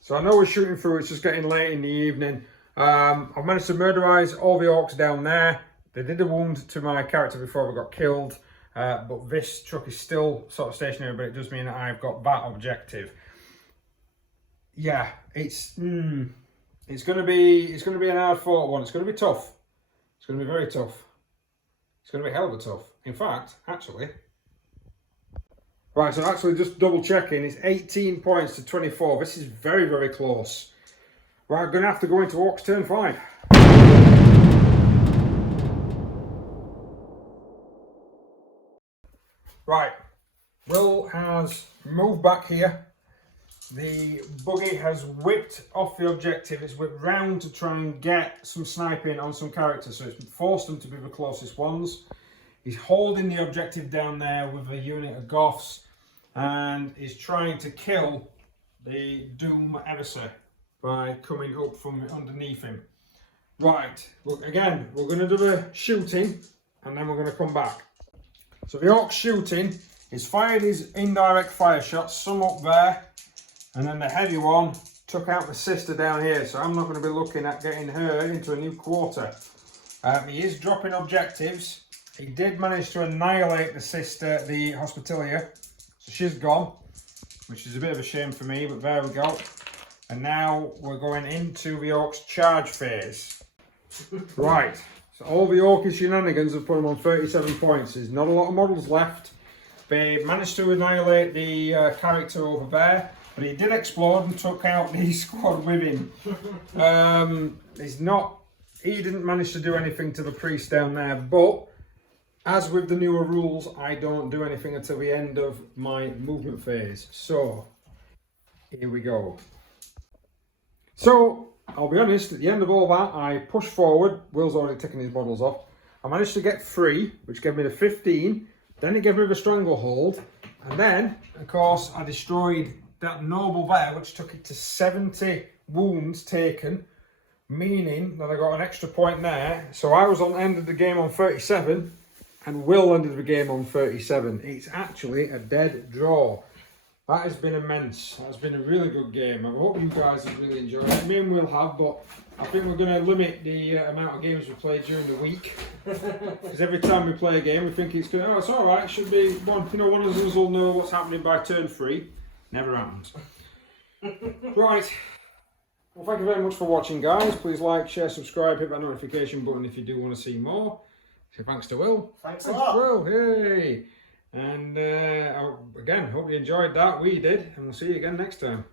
So I know we're shooting through, it's just getting late in the evening. I've managed to murderize all the orcs down there. They did a wound to my character before we got killed, but this truck is still sort of stationary, but it does mean that I've got that objective. Yeah, it's gonna be an hard fought one. It's gonna be tough. It's gonna be very tough. It's gonna be hell of a tough. In fact, actually. Right, so actually just double checking, it's 18 points to 24. This is very, very close. Right, I'm going to have to go into Orks turn 5. Right, Will has moved back here. The buggy has whipped off the objective. It's whipped round to try and get some sniping on some characters, so it's forced them to be the closest ones. He's holding the objective down there with a unit of Goffs and is trying to kill the Doom Eversor by coming up from underneath him. Right, look, again, we're going to do the shooting and then we're going to come back. So the Orc shooting, he's fired his indirect fire shots, some up there, and then the heavy one took out the sister down here, so I'm not going to be looking at getting her into a new quarter. He is dropping objectives. He did manage to annihilate the sister, the Hospitalia, so she's gone, which is a bit of a shame for me, but there we go. And now we're going into the Orcs charge phase. Right, so all the Orkish shenanigans have put them on 37 points. There's not a lot of models left. They managed to annihilate the character over there, but he did explode and took out the squad with him. He didn't manage to do anything to the priest down there, but as with the newer rules, I don't do anything until the end of my movement phase. So, here we go. So, I'll be honest, at the end of all that, I pushed forward. Will's already taken his models off. I managed to get 3, which gave me the 15. Then it gave me the stranglehold. And then, of course, I destroyed that noble there, which took it to 70 wounds taken, meaning that I got an extra point there. So I was on the end of the game on 37. And Will ended the game on 37. It's actually a dead draw. That has been immense. That's been a really good game. I hope you guys have really enjoyed it. Me and Will have, but I think we're going to limit the amount of games we play during the week. Because every time we play a game, we think it's going. Oh, it's all right. It should be one. You know, one of us will know what's happening by turn 3. Never happens. Right. Well, thank you very much for watching, guys. Please like, share, subscribe, hit that notification button if you do want to see more. So thanks to Will. Thanks a lot. Will. Hey. And again, hope you enjoyed that. We did. And we'll see you again next time.